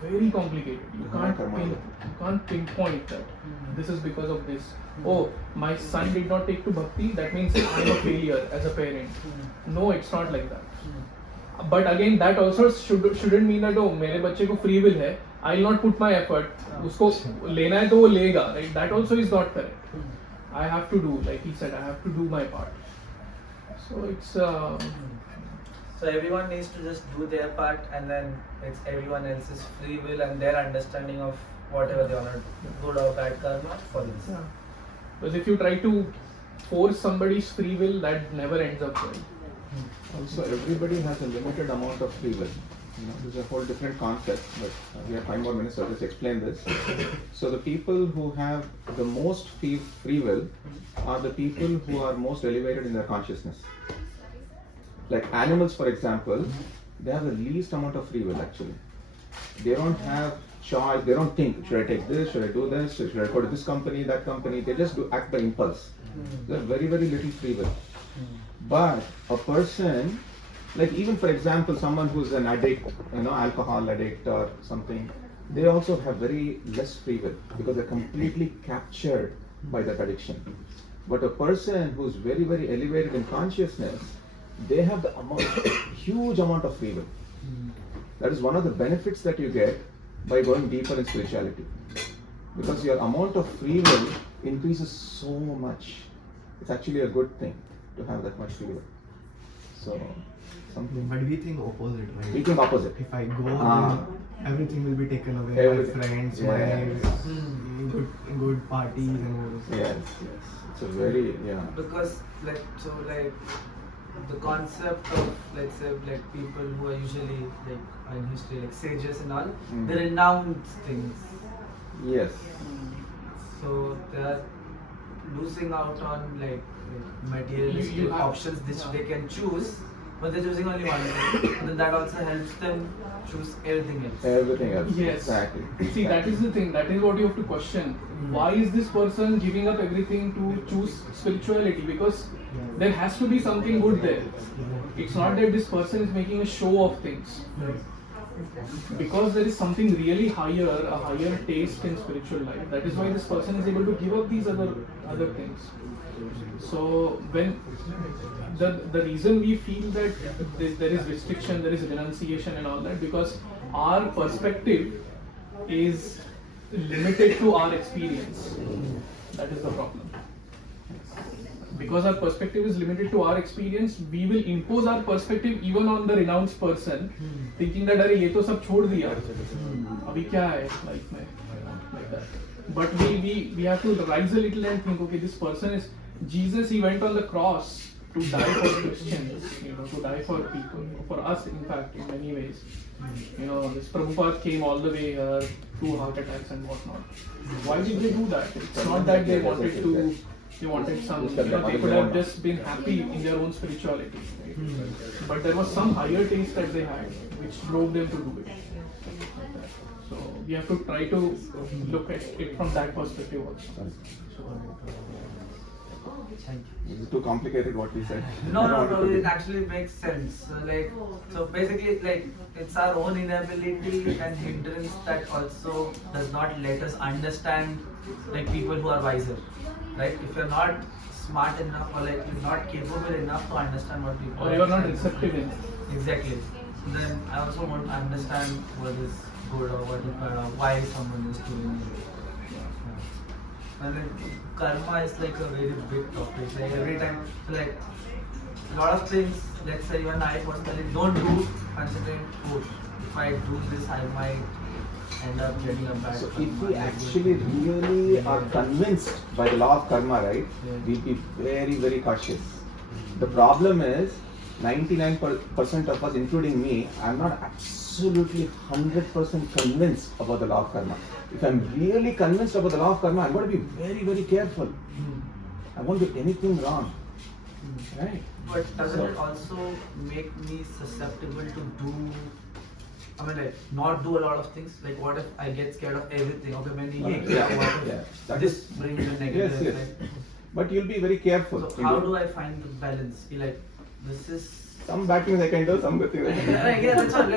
very complicated. You can't pinpoint that this is because of this. Oh, my son did not take to bhakti, that means I'm a failure as a parent. No, it's not like that. But again, that also shouldn't mean that मेरे बच्चे को free will है, I'll not put my effort. उसको लेना है तो वो लेगा, right? That also is not correct. I have to do, like he said, I have to do my part. So it's. So everyone needs to just do their part, and then it's everyone else's free will and their understanding of whatever they want to do, good or bad karma for this. Yeah. Because if you try to force somebody's free will, that never ends up well. Also, everybody has a limited amount of free will. This is a whole different concept, but we have 5 more minutes, so I'll just explain this. So the people who have the most free will are the people who are most elevated in their consciousness. Like animals, for example, they have the least amount of free will actually. They don't have choice, they don't think, should I take this, should I do this, should I go to this company, that company, they just act by impulse. They have very, very little free will. But a person, like even for example, someone who's an addict, alcohol addict or something, they also have very less free will because they're completely captured by that addiction. But a person who's very, very elevated in consciousness, they have the huge amount of free will. That is one of the benefits that you get by going deeper in spirituality. Because your amount of free will increases so much. It's actually a good thing to have that much free will. So, something. But we think opposite, right? We think opposite. If I go there, everything will be taken away. My friends, my good parties and all. Yes. It's a very, Because the concept of, let's say, like people who are usually like in history, like sages and all, they renounce things. Yes. So they are losing out on like materialistic options which they can choose, but they're choosing only one thing. Then that also helps them choose everything else. Everything else. Yes. Exactly. See, that is the thing. That is what you have to question. Why is this person giving up everything to choose spirituality? Because there has to be something good there. It's not that this person is making a show of things. Because there is something really higher, a higher taste in spiritual life. That is why this person is able to give up these other things. So when the reason we feel that there is restriction, there is renunciation and all that, because our perspective is limited to our experience. That is the problem. Because our perspective is limited to our experience, we will impose our perspective even on the renounced person, thinking that अरे ये तो सब छोड़ दिया, अभी क्या है life में, like that. But we have to rise a little and think, okay, this person is Jesus. He went on the cross to die for Christians, to die for people, for us, in fact, in many ways. This Prabhupada came all the way here, 2 heart attacks and whatnot. Why did they do that? It's not that they wanted to. They wanted some. They could have just been happy in their own spirituality, right? But there was some higher taste that they had, which drove them to do it. So we have to try to look at it from that perspective also. Is it too complicated what we said? No, it actually makes sense. So basically, it's our own inability and hindrance that also does not let us understand people who are wiser, right? If you're not smart enough or you're not capable enough to understand what people or you're not receptive enough. Exactly. Then I also want to understand what is good or what is bad or why someone is doing it. And karma is a very big topic. Every time, a lot of things, let's say even I personally don't do considering food. If I do this, I might end up getting a bad. So if we actually really are convinced by the law of karma, right, we'll be very, very cautious. The problem is 99% of us, including me, I'm not absolutely 100% convinced about the law of karma. If I'm really convinced about the law of karma, I'm going to be very, very careful. I won't do anything wrong. Right? But doesn't it also make me susceptible to not do a lot of things? What if I get scared of everything? Okay, this brings a negative effect. But you'll be very careful. So how do I find the balance? This is some bad things I can do, some good things I can do. Yeah, that's all.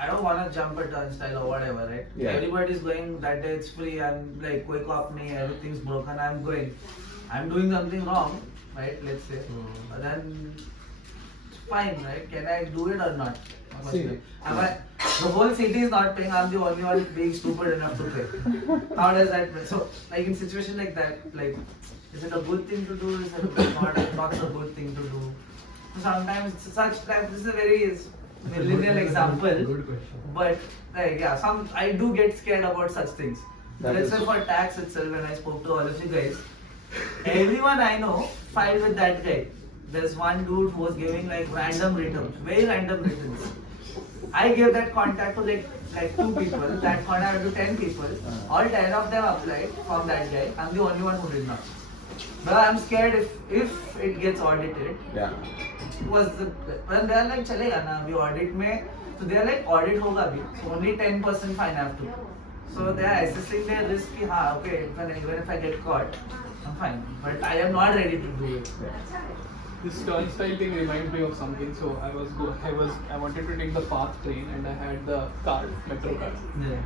I don't want to jump a turnstile or whatever, right? Yeah. Everybody's going that day, it's free. I'm koi cop nahi, everything's broken. I'm going. I'm doing something wrong, right? Let's say. But then it's fine, right? Can I do it or not? The whole city is not paying. I'm the only one being stupid enough to pay. How does that work? So, in situation like that, is it a good thing to do? Is it not a good thing to do? So sometimes this is a very linear example. Good question. But I do get scared about such things. Let's say for tax itself, when I spoke to all of you guys, everyone I know filed with that guy. There's one dude who was giving random returns, very random returns. I gave that contact to 2 people, that contact to 10 people. All 10 of them applied from that guy. I'm the only one who did not. But I'm scared if it gets audited. Yeah. But they are chalega na, we audit mein. So they are audit hoga bhi. So only 10% fine I have to. So they are assessing their risk. Okay, even if I get caught, I'm fine. But I am not ready to do it. This turnstile thing reminds me of something. So I wanted to take the Path train and I had the card, metro card. Yeah.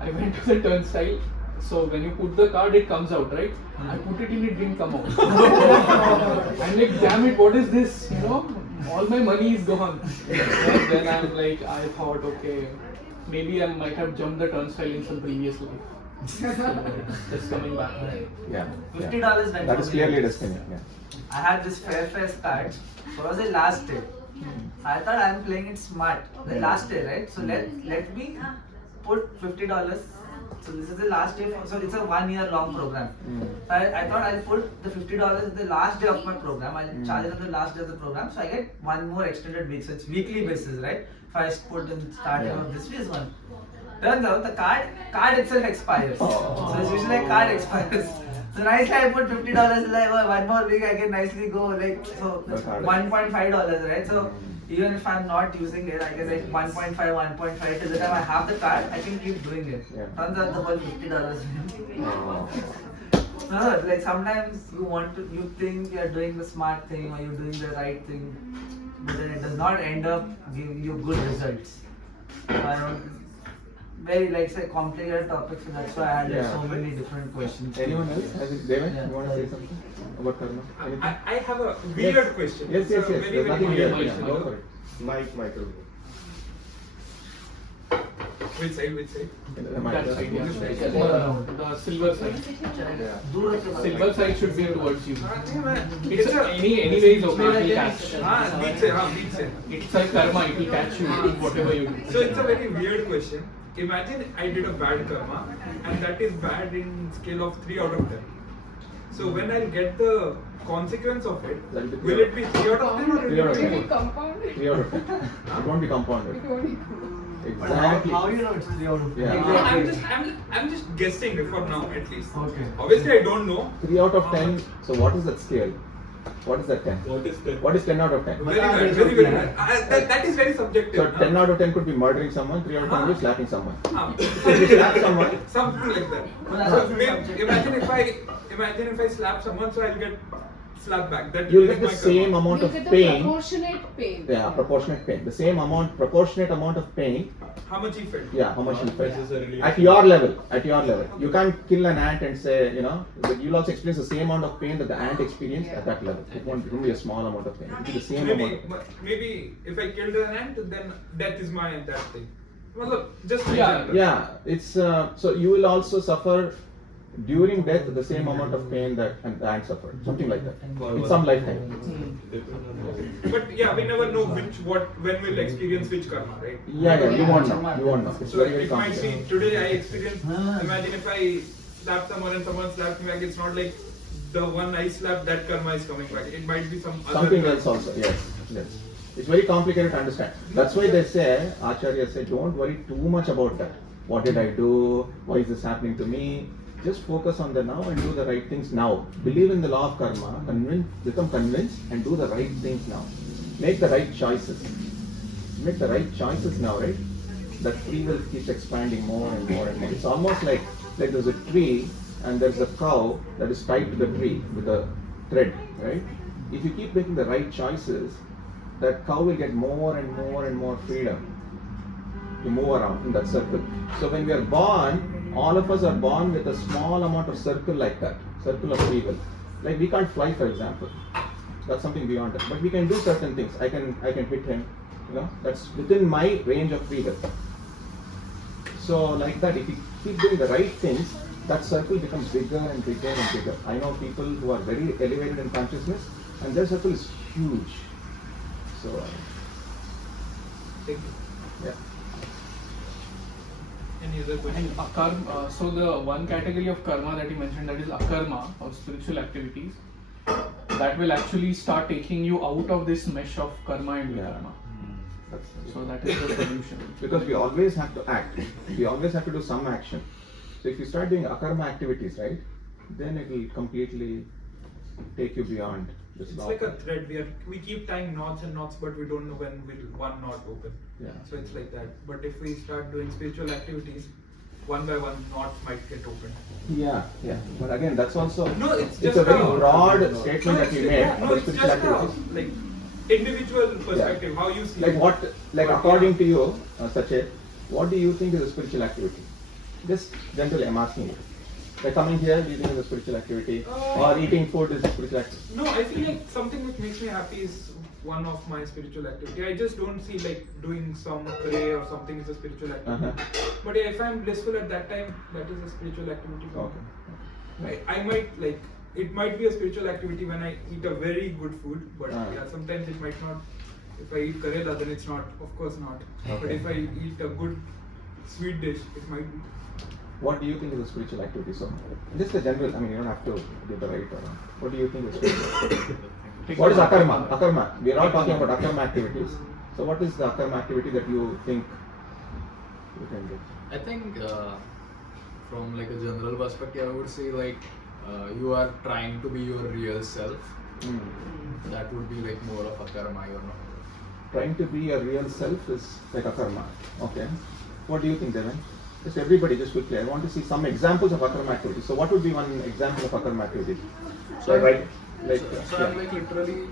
I went to the turnstile. So when you put the card, it comes out, right? I put it in, it didn't come out. I'm damn it, what is this? All my money is gone. And then I thought, okay, maybe I might have jumped the turnstile in some previous life. Just coming back. Yeah. $50 That is clearly destiny. Yeah. I had this Fairfax card. So it was the last day. I thought I'm playing it smart. The last day, right? So let me put $50. So this is the last day. So it's a 1-year-long program. I thought I'll put the $50 at the last day of my program. I'll charge it on the last day of the program. So I get one more extended week. So it's weekly basis, right? If I put in starting of this week is one. Turns out the card itself expires. So it's usually card expires. So nicely I put $50 like one more week I can nicely go like so $1.5, right? So even if I'm not using it, I can like 1.5 till the time I have the card, I can keep doing it. Turns out the whole $50. No, like sometimes you think you're doing the smart thing or you're doing the right thing, but then it does not end up giving you good results. So I don't. Very like say complicated topic, so that's why I had like, so many different questions. Anyone else? Devin, you want to say something about karma? I have a weird question. Yes. Very, There's very nothing weird weird. question. Go for it. Microphone. Which side? That side, the silver side. Silver side should be towards you. It's anyways okay, it will catch. It's like karma, it will catch you whatever you do. So it's a very weird question. Imagine I did a bad karma and that is bad in scale of 3 out of 10. So when I'll get the consequence of it, will it be 3 out of 10 or will it be compounded? 3 out of 10. It won't be compounded. It won't be compounded. Exactly. How you know it's 3 out of 10? Yeah. I'm just guessing for now at least. Okay. Obviously I don't know. 3 out of 10. So what is that scale? What is that 10? What is 10 out of 10? Very good, very good. That is very subjective. So 10 out of 10 could be murdering someone, 3 out of 10 could be slapping someone. If you slap someone, something like that. So imagine if I slap someone, so I'll get slapped back. That you'll is get the my same karma. amount You of get the pain. proportionate pain. Yeah, proportionate pain. The same amount, proportionate amount of pain. How much he felt? Yeah, how much you felt. At your level, you can't kill an ant and say, you'll also experience the same amount of pain that the ant experienced at that level. It won't be a small amount of pain. It will be the same amount. Maybe if I killed an ant, then death is my that thing. Well, look, just Yeah, it's so you will also suffer during death the same amount of pain that the ant suffered, something like that, in some lifetime. But yeah, we never know when we'll experience which karma, right? Yeah, you won't know. It's So very, very it might complicated. be today I experienced. Imagine if I slap someone and someone slaps me back. It's not like the one I slapped that karma is coming back. It might be Something else also. Yes. It's very complicated to understand. That's why they say, Acharya say, don't worry too much about that. What did I do? Why is this happening to me? Just focus on the now and do the right things now. Believe in the law of karma, become convinced and do the right things now. Make the right choices. Make the right choices now, right? That tree will keep expanding more and more and more. It's almost like there's a tree and there's a cow that is tied to the tree with a thread, right? If you keep making the right choices, that cow will get more and more and more freedom to move around in that circle. So when we are born, all of us are born with a small amount of circle like that, circle of free will. Like we can't fly, for example. That's something beyond it. But we can do certain things. I can hit him. That's within my range of free will. So like that, if you keep doing the right things, that circle becomes bigger and bigger and bigger. I know people who are very elevated in consciousness, and their circle is huge. So, yeah. Any other questions? And so the one category of karma that you mentioned, that is akarma or spiritual activities, that will actually start taking you out of this mesh of karma and vikarma. So that is the solution. Because we always have to act. We always have to do some action. So if you start doing akarma activities, right, then it will completely take you beyond this It's law. like a thread. We keep tying knots and knots, but we don't know when will one knot open. Yeah. So it's like that. But if we start doing spiritual activities, one by one knots might get opened. Yeah. But again, that's also No, it's a just very broad statement that we made No, about it's spiritual just activities. like individual perspective, how you see Like it. what? Like according to you, Sachet, what do you think is a spiritual activity? Just generally, I'm asking you. Like coming here, do you think is a spiritual activity? Or eating food is a spiritual activity? No, I feel like something which makes me happy is one of my spiritual activity. I just don't see like doing some pray or something is a spiritual activity. But yeah, if I'm blissful at that time, that is a spiritual activity for me. I might like, it might be a spiritual activity when I eat a very good food, but yeah, sometimes it might not. If I eat karela, then it's not, of course not. But if I eat a good sweet dish, it might be. What do you think is a spiritual activity? So, just a general, you don't have to do the right or wrong. What do you think is spiritual? What is akarma? Akarma. We are all talking about akarma activities. So, what is the akarma activity that you think you can do? I think from like a general perspective, I would say like you are trying to be your real self. Hmm. That would be like more of a karma, you know. Trying to be your real self is like a karma. Okay. What do you think, Devin? Just everybody, just quickly. I want to see some examples of akarma activities. So, what would be one example of akarma activity? So, right, like, I'm like literally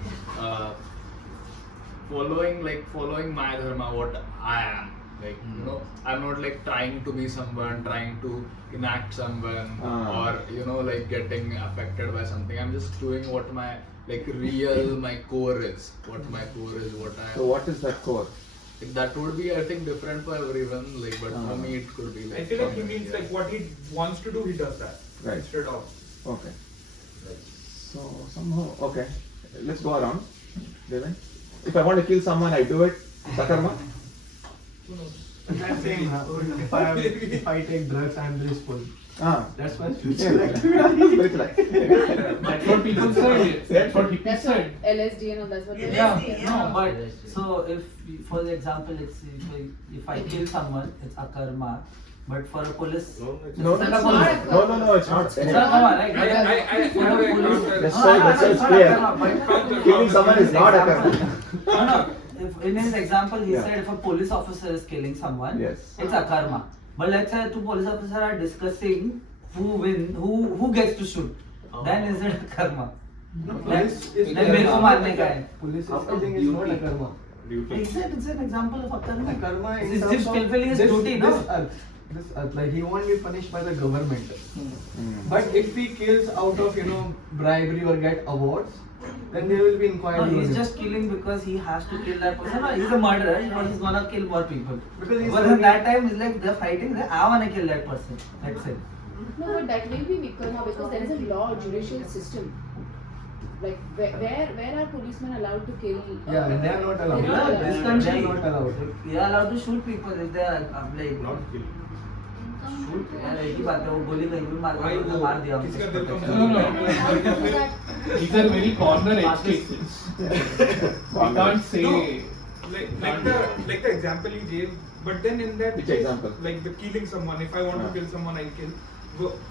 following my dharma, what I am. Like, you know, I'm not like trying to be someone, trying to enact someone, or you know, like getting affected by something. I'm just doing what my like real my core is. What my core is, what I. So, what is that core? That would be, I think, different for everyone. Like, but for me, it could be like. I feel like he means like what he wants to do, he does that. Right. Instead of. Okay. So somehow, okay. Let's go around. Devin, if I want to kill someone, I do it. Sakarma. That's same. If I take drugs, I'm blissful. That's my Yeah, spiritual activity. That's what people said. That's what people That's said. what LSD and all that's what they Yeah. say. No, but so if, for the example, if I kill someone, it's a karma. But for a police, No, it's no, not no, a police. no, it's not. It's not karma, right? That's For a police- why it's clear. Killing someone is not a karma. No. If in his example, he Yeah. said if a police officer is killing someone, Yes. it's a karma. But let's say two police officers are discussing who gets to shoot. Then is it a karma? Police is Then मेरे को मारने का है. Police is killing is not a karma. He said it's an example of a karma. A karma in This terms of fulfilling his duty, no? This earth, like he won't be punished by the government. But if he kills out of bribery or get awards, then there will be inquiry. No, on he's him. just killing because he has to kill that person. No, he's a murderer, or he's gonna kill more people. Because he's But at that time, it's like they're fighting. I wanna kill that person. That's it. No, but that will be karma because there is a law, judicial system. Like where are policemen allowed to kill? Yeah, and they are not allowed. They're not This allowed. country, They are not allowed. they are allowed to shoot people if they are like Not kill. shoot. यार एक ही बात है वो गोली कहीं भी मार दिया किसका दिल कम No, no. These are very corner edge cases. We can't say. No. Like the example you gave, but then in that Which case, example? like the killing someone, if I want to kill someone, I'll kill.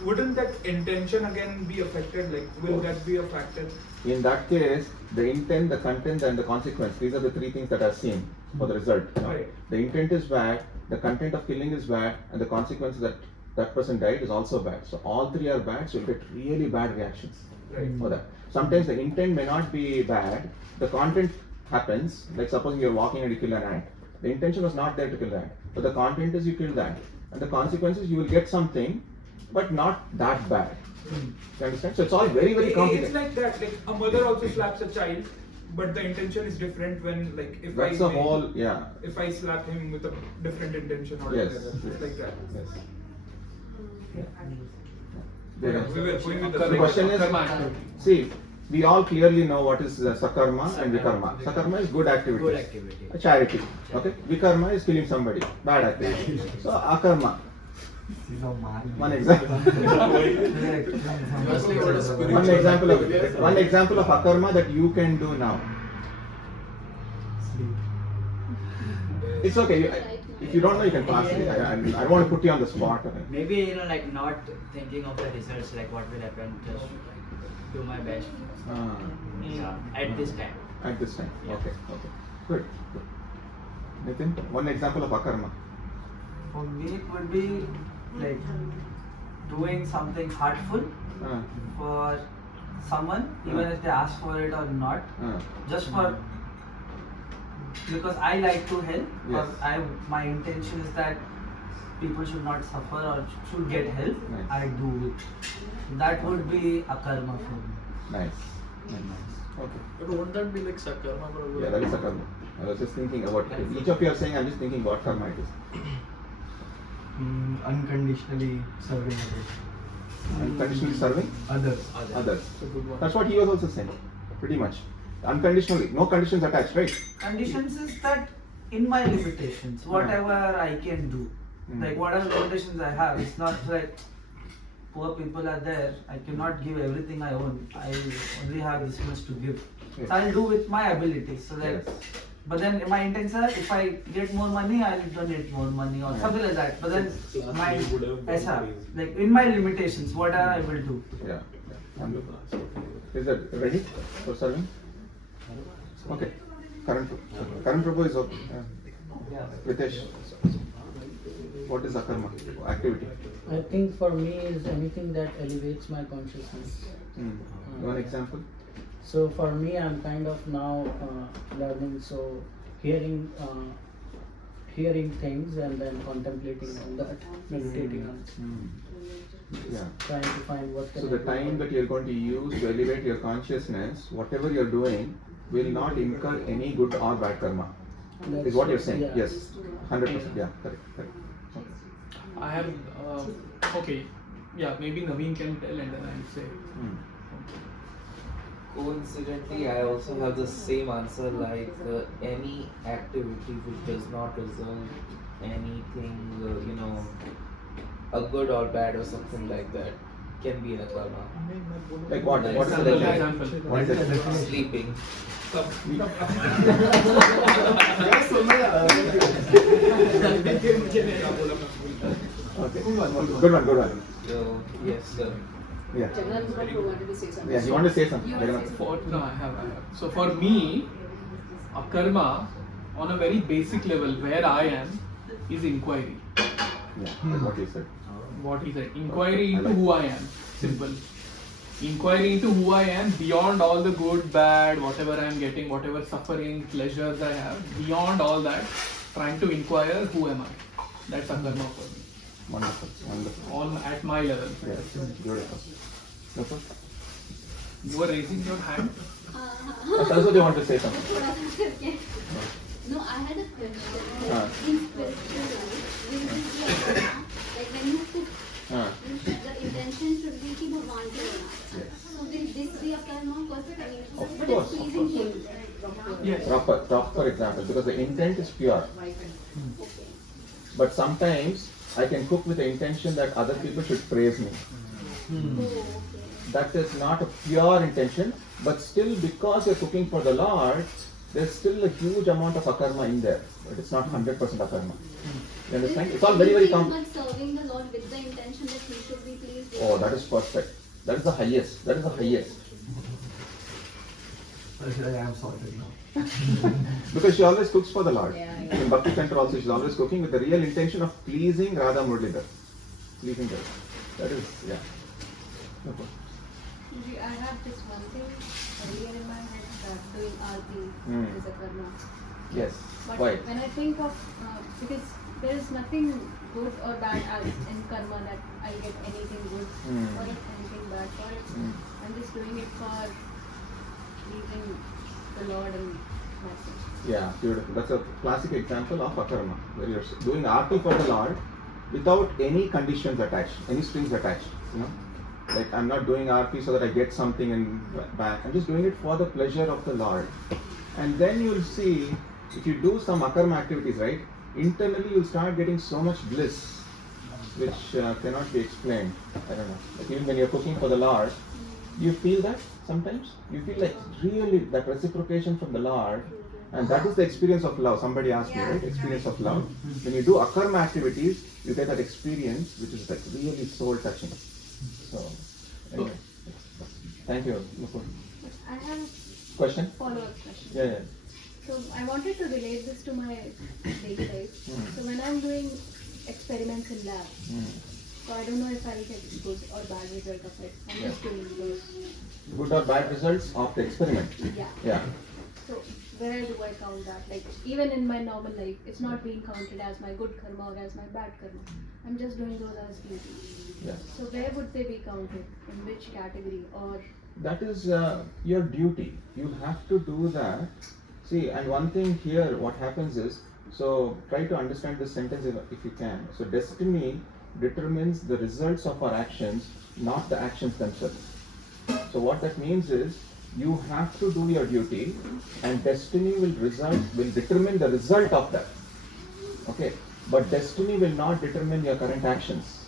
Wouldn't that intention again be affected? Like, will that be a factor? In that case, the intent, the content, and the consequence, these are the three things that are seen for the result. Right. The intent is bad, the content of killing is bad, and the consequence that that person died is also bad. So all three are bad, so you'll get really bad reactions Right. for that. Sometimes the intent may not be bad, the content happens, like supposing you're walking and you kill an ant. The intention was not there to kill the ant, but the content is you kill the ant. And the consequences, you will get something, but not that bad. You understand? So it's all very, very It's complicated. like that. Like a mother also slaps a child, but the intention is different when, like, if That's the whole, yeah. if I slap him with a different intention or Yes. whatever, it's like that. Yes. We were going with The the question is, see, we all clearly know what is sakarma and vikarma. Sakarma is good activity. Good activity. A charity. Okay. Vikarma is killing somebody. Bad activity. So akarma. One example. Firstly, what is spiritual? One example of akarma that you can do now. It's okay. If you don't know, you can pass it. I don't want to put you on the spot. Maybe like not thinking of the results, like what will happen. Just do my best. Yeah, at this time. At this time. Okay. Good. Nitin, one example of akarma. For me, it would be like doing something hurtful for someone, even if they ask for it or not, just for because I like to help. Yes. Or my intention is that people should not suffer or should get help. Nice. I do it. That would be a karma for me. Nice. Okay. But won't that be like sakarma? Prabhu? Yeah, that is sakarma. I was just thinking about each of you are saying. I'm just thinking what karma it is. Unconditionally serving others. Unconditionally serving Others. others. That's what he was also saying. Pretty much. Unconditionally, no conditions attached, right? Conditions is that in my limitations, whatever I can do, like whatever limitations I have, it's not like poor people are there, I cannot give everything I own, I only have this much to give. Yes. So I'll do with my abilities. So like, Yes. but then my intention is if I get more money, I'll donate more money or something like that. But then my, like in my limitations, what I will do. Yeah. Is that ready for serving? Okay. Karan Prabhu is okay. Pritesh, what is akarma activity? I think for me is anything that elevates my consciousness. One example? So for me, I'm kind of now learning. So hearing things and then contemplating on that, meditating on it. Yeah. Trying to find what can So I the do. time that you're going to use to elevate your consciousness, whatever you're doing, will not incur any good or bad karma. Is what you're saying? Yeah. Yes. 100%. Yeah. Correct. Okay. I have okay, yeah, maybe Naveen can tell and then I'll say. Coincidentally, I also have the same answer, like any activity which does not result anything, a good or bad or something like that, can be a karma. Like what? Like What is the example, definition? example. What is it? Sleeping. Okay. Good one. So, yes, sir. Yeah. Jagannath wanted to say something. Yeah. You want to say something? You want to say Jagannath? No, I have. So for me, a karma on a very basic level where I am is inquiry. Yeah. That's what he said. What he said. Inquiry I into like who I am. Simple. Inquiry into who I am beyond all the good, bad, whatever I am getting, whatever suffering, pleasures I have. Beyond all that, trying to inquire who am I. That's a karma for me. Wonderful. On at my level. Yes. Beautiful. Super. You are raising your hand. Saraswati want to say something. No, I had a question. Ah. In spiritual life, will this be a karma? Like when you cook, the intention should be कि भगवान को बनाना. So will this be a karma? Of But course, it's of pleasing course. him. Yes. Proper example, because the intent is pure. Okay. But sometimes I can cook with the intention that other people should praise me. Oh, okay. That is not a pure intention, but still because you're cooking for the Lord, there's still a huge amount of akarma in there, but it's not 100% akarma. You understand? It's all very, very But serving the Lord with the intention that He should be pleased. Oh, that is perfect. That is the highest. That is the highest. I am sorted now. Because she always cooks for the Lord. Yeah. In Bhakti Center also, she's always cooking with the real intention of pleasing Radha Muralidhar. Pleasing her. That is, yeah. Okay. I have this one thing earlier in my head that doing aarti is a karma. Yes. But Why? when I think of, because there is nothing good or bad as in karma that I'll get anything good or anything bad for it. I'm just doing it for pleasing the Lord and myself. Yeah, beautiful. That's a classic example of akarma, where you're doing aarti for the Lord without any conditions attached, any strings attached. You know, like I'm not doing aarti so that I get something in back. I'm just doing it for the pleasure of the Lord. And then you'll see, if you do some akarma activities, right, internally you'll start getting so much bliss, which cannot be explained. I don't know. Like even when you're cooking for the Lord, you feel that sometimes. You feel like really that reciprocation from the Lord. And that is the experience of love. Somebody asked me, right? Experience of love. When you do akarma activities, you get that experience, which is like really soul touching. So, anyway, thank you. Mukul. I have Question? a follow-up question. Yeah. So I wanted to relate this to my daily life. So when I'm doing experiments in lab, so I don't know if I'll get good or bad result of it. I'm just doing those. Good or bad results of the experiment? Yeah. So where do I count that? Like even in my normal life, it's not being counted as my good karma or as my bad karma. I'm just doing those as duty. Yeah. So where would they be counted? In which category? Or That is your duty. You have to do that. See, and one thing here, what happens is, so try to understand this sentence if you can. So destiny determines the results of our actions, not the actions themselves. So what that means is, you have to do your duty, and destiny will determine the result of that. Okay, but destiny will not determine your current actions.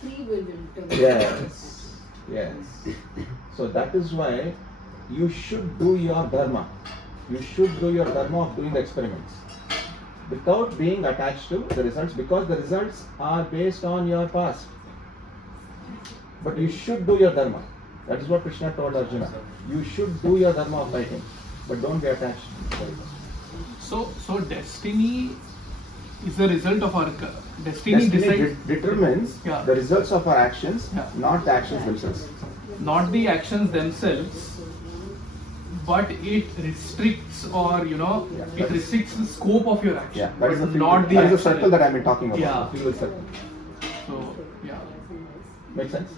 Free will determine. Yes. So that is why you should do your dharma. You should do your dharma of doing the experiments without being attached to the results, because the results are based on your past. But you should do your dharma. That is what Krishna told Arjuna. You should do your dharma of fighting, but don't be attached. So destiny is the result of our destiny decides determines Yeah. the results of our actions, Yeah. not the actions themselves. not the actions themselves, but it restricts or it restricts the scope of your action. Yeah, that is the not the that is the action. circle that I've been talking about. Yeah. The fuel circle. So yeah. Make sense?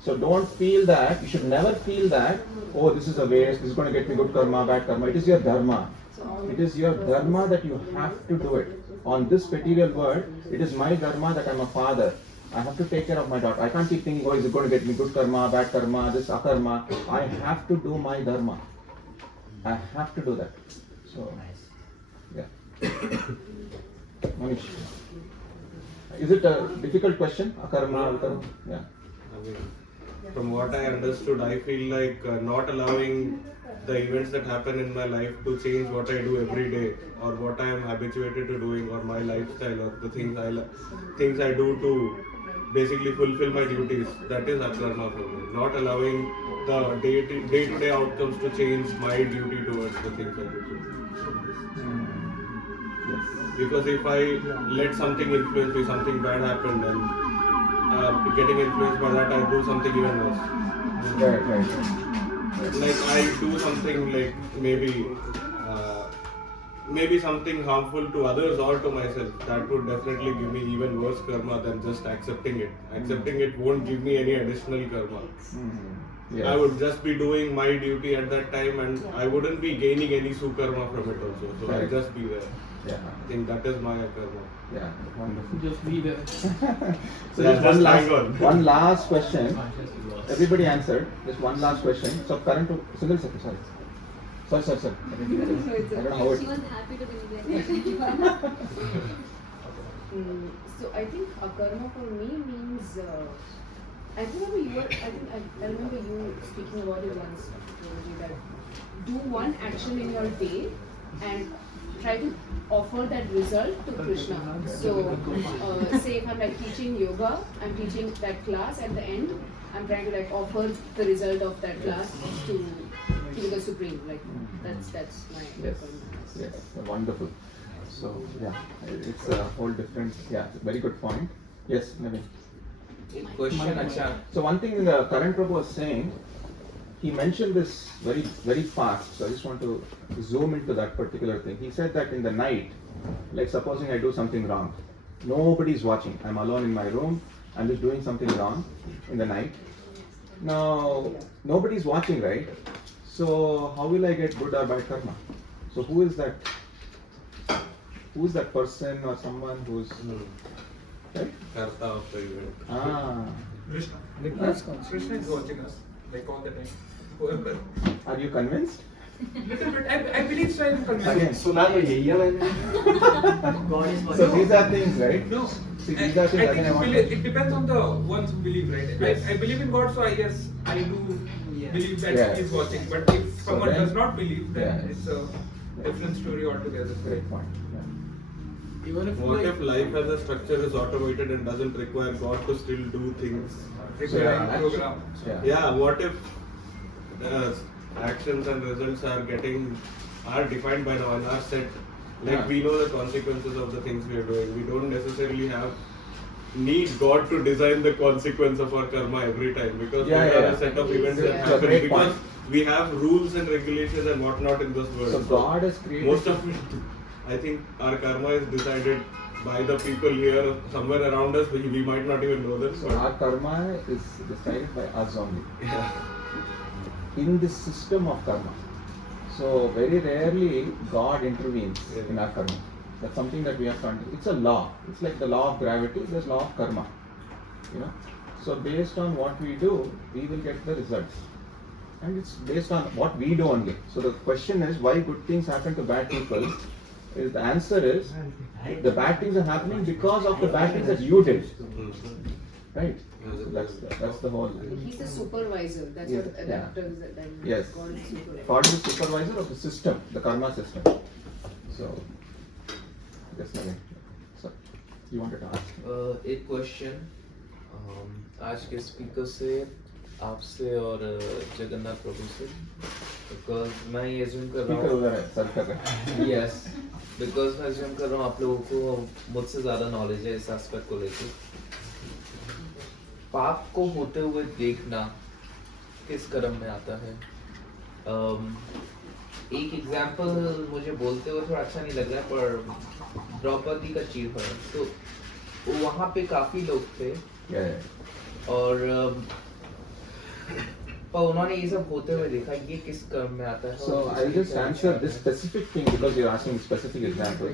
So don't feel that, you should never feel that, oh, this is a waste, this is going to get me good karma, bad karma. It is your dharma. It is your dharma that you have to do it. On this material world, it is my dharma that I'm a father. I have to take care of my daughter. I can't keep thinking, oh, is it going to get me good karma, bad karma, this akarma. I have to do my dharma. I have to do that. So, yeah. Manish. Is it a difficult question? Akarma, akarma? Yeah. I mean, from what I understood, I feel like not allowing the events that happen in my life to change what I do every day, or what I am habituated to doing, or my lifestyle, or the things I do to basically fulfill my duties. That is akarma for me. Not allowing the day-to-day outcomes to change my duty towards the things I do. Because if I let something influence me, something bad happened, and getting influenced by that, I do something even worse. Right. Like I do something like maybe something harmful to others or to myself. That would definitely give me even worse karma than just accepting it. Accepting it won't give me any additional karma. Yes. I would just be doing my duty at that time, and I wouldn't be gaining any sukarma from it also. So I'll just be there. Yeah. I think that is my karma. Yeah, wonderful. Just be there. So Yeah, just one last question. Everybody answered. Just one last question. So Karan Single second, sorry. Sorry. I don't know how it. She was happy to be like So I think akarma for me means I remember you speaking about it once, Guruji, that do one action in your day and try to offer that result to Krishna. So say if I'm like teaching yoga, I'm teaching that class, at the end I'm trying to like offer the result of that class to the Supreme. Like that's my Yes, wonderful. So yeah, it's a whole different, very good point. Yes, Naveen. Question, Acha. So one thing Karan Prabhu was saying, he mentioned this very, very fast. So I just want to zoom into that particular thing. He said that in the night, like supposing I do something wrong, nobody's watching. I'm alone in my room. I'm just doing something wrong in the night. Now nobody's watching, right? So how will I get good or bad karma? So who is that? Who is that person or someone who's right? Karta of the event. Krishna. Krishna is watching us like all the time. Whoever. Are you convinced? Little bit. I believe so. I'm convinced. Again, so these are things, right? No. See, these are things I again I think want it depends on the ones who believe, right? Yes. I believe in God, so I guess I do believe that Yes. He is watching. But if someone then- does not believe, then Yes. it's a different story altogether. Great point. Even if What if life as a structure is automated and doesn't require God to still do things? Requiring program. Yeah, what if actions and results are defined by now and are set? Like we know the consequences of the things we are doing. We don't necessarily need God to design the consequence of our karma every time, because there are a set of events that happen because we have rules and regulations and whatnot in this world. So God has created Most of it, I think our karma is decided by the people here somewhere around us. We might not even know this. So our karma is decided by us only. In this system of karma. So very rarely God intervenes in our karma. That's something that we have to understand. It's a law. It's like the law of gravity. There's law of karma. So based on what we do, we will get the results. And it's based on what we do only. So the question is, why good things happen to bad people? The answer is, the bad things are happening because of the bad things that you did. Right? So that's the whole. He's the supervisor. That's what adapters. Yes. God is the supervisor of the system, the karma system. So, yes, Naveen. So, you wanted to ask? एक question आज के speaker से आपसे और जगन्नाथ प्रभु से, because मैं ये assume कर रहा Speaker हूँ, उधर है, सर कर रहे हैं। यस, बिकॉज मैं एज्यूम कर रहा हूँ आप लोगों को मुझसे ज़्यादा नॉलेज है इस एस्पेक्ट को लेकर। पाप को होते हुए देखना किस कर्म में आता है? एक एग्जाम्पल मुझे बोलते हुए थोड़ा अच्छा नहीं लग रहा है, पर द्रौपदी का चीरहरण, तो वहाँ पे काफी लोग थे और पर उन्होंने ये सब होते हुए देखा, ये किस कर्म में आता है? So I'll just answer this specific thing because you're asking specific example.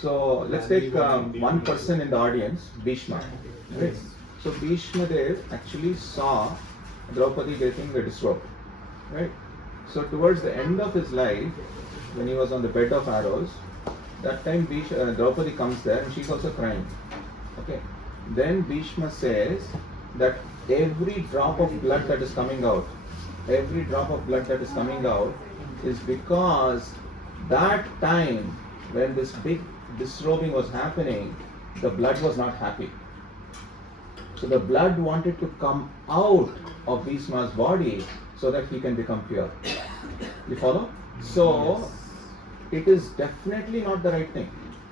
So let's take one person in the audience, Bhishma. Right? So Bhishma Dev actually saw Draupadi getting disrobed. Right? So towards the end of his life, when he was on the bed of arrows, that time Draupadi comes there and she's also crying. Okay. Then Bhishma says that every drop of blood that is coming out, is because that time when this big disrobing was happening, the blood was not happy. So the blood wanted to come out of Bhishma's body so that he can become pure. You follow? So it is definitely not the right thing.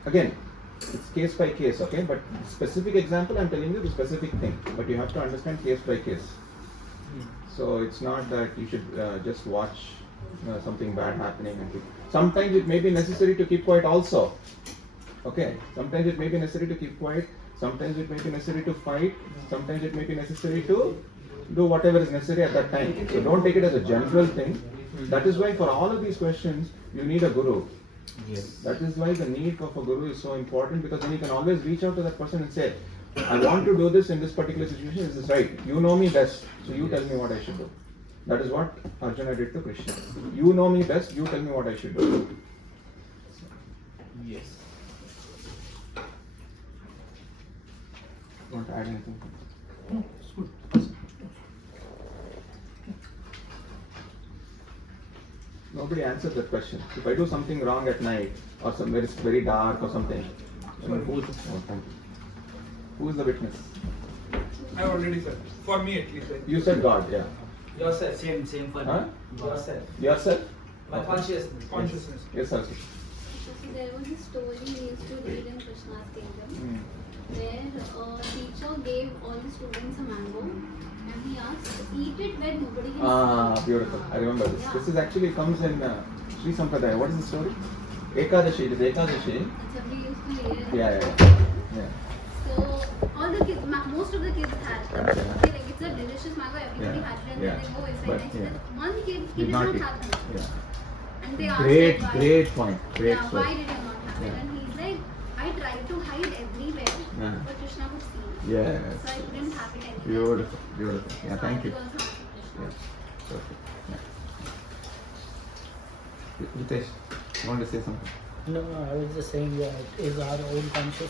Again, it's case by case, okay? But specific example, I'm telling you the specific thing. But you have to understand case by case. So it's not that you should just watch something bad happening. Sometimes it may be necessary to keep quiet also. Okay? Sometimes it may be necessary to keep quiet. Sometimes it may be necessary to fight. Sometimes it may be necessary to do whatever is necessary at that time. So don't take it as a general thing. That is why for all of these questions, you need a guru. Yes. That is why the need of a guru is so important, because then you can always reach out to that person and say, I want to do this in this particular situation, is this right? You know me best, so you tell me what I should do. That is what Arjuna did to Krishna. You know me best, you tell me what I should do. Yes. Want to add anything? No, it's good. Nobody answered that question. If I do something wrong at night, or somewhere it's very dark or something, then who is the witness? I already said. For me at least. You said God, yeah. Yourself. Same for Huh? me. Yourself. Yourself? My consciousness. Consciousness. Yes, sir. So there was a story we used to read in Krishna's Kingdom where a teacher gave all the students a mango and he asked, eat it where nobody can see. Beautiful. I remember this. Yeah. This is actually comes in Sri Sampradaya. What is the story? Ekadashi. It is Ekadashi. So we used to hear it. Yeah. So all the kids, most of the kids had them. Okay, like it's a delicious mango, everybody had it and then they go, it's very nice. Then one kid, he did not have them. Yeah. And they asked him why. Great point. Great Yeah, story. why did you not have it? And he's like, I tried to hide everywhere, but Krishna could see. Yes. So I couldn't have it anywhere. Beautiful. Yeah, So thank I you. could also have Krishna. Yeah. Perfect. Yeah. Ritesh, you want to say something? No, I was just saying that it is our own conscious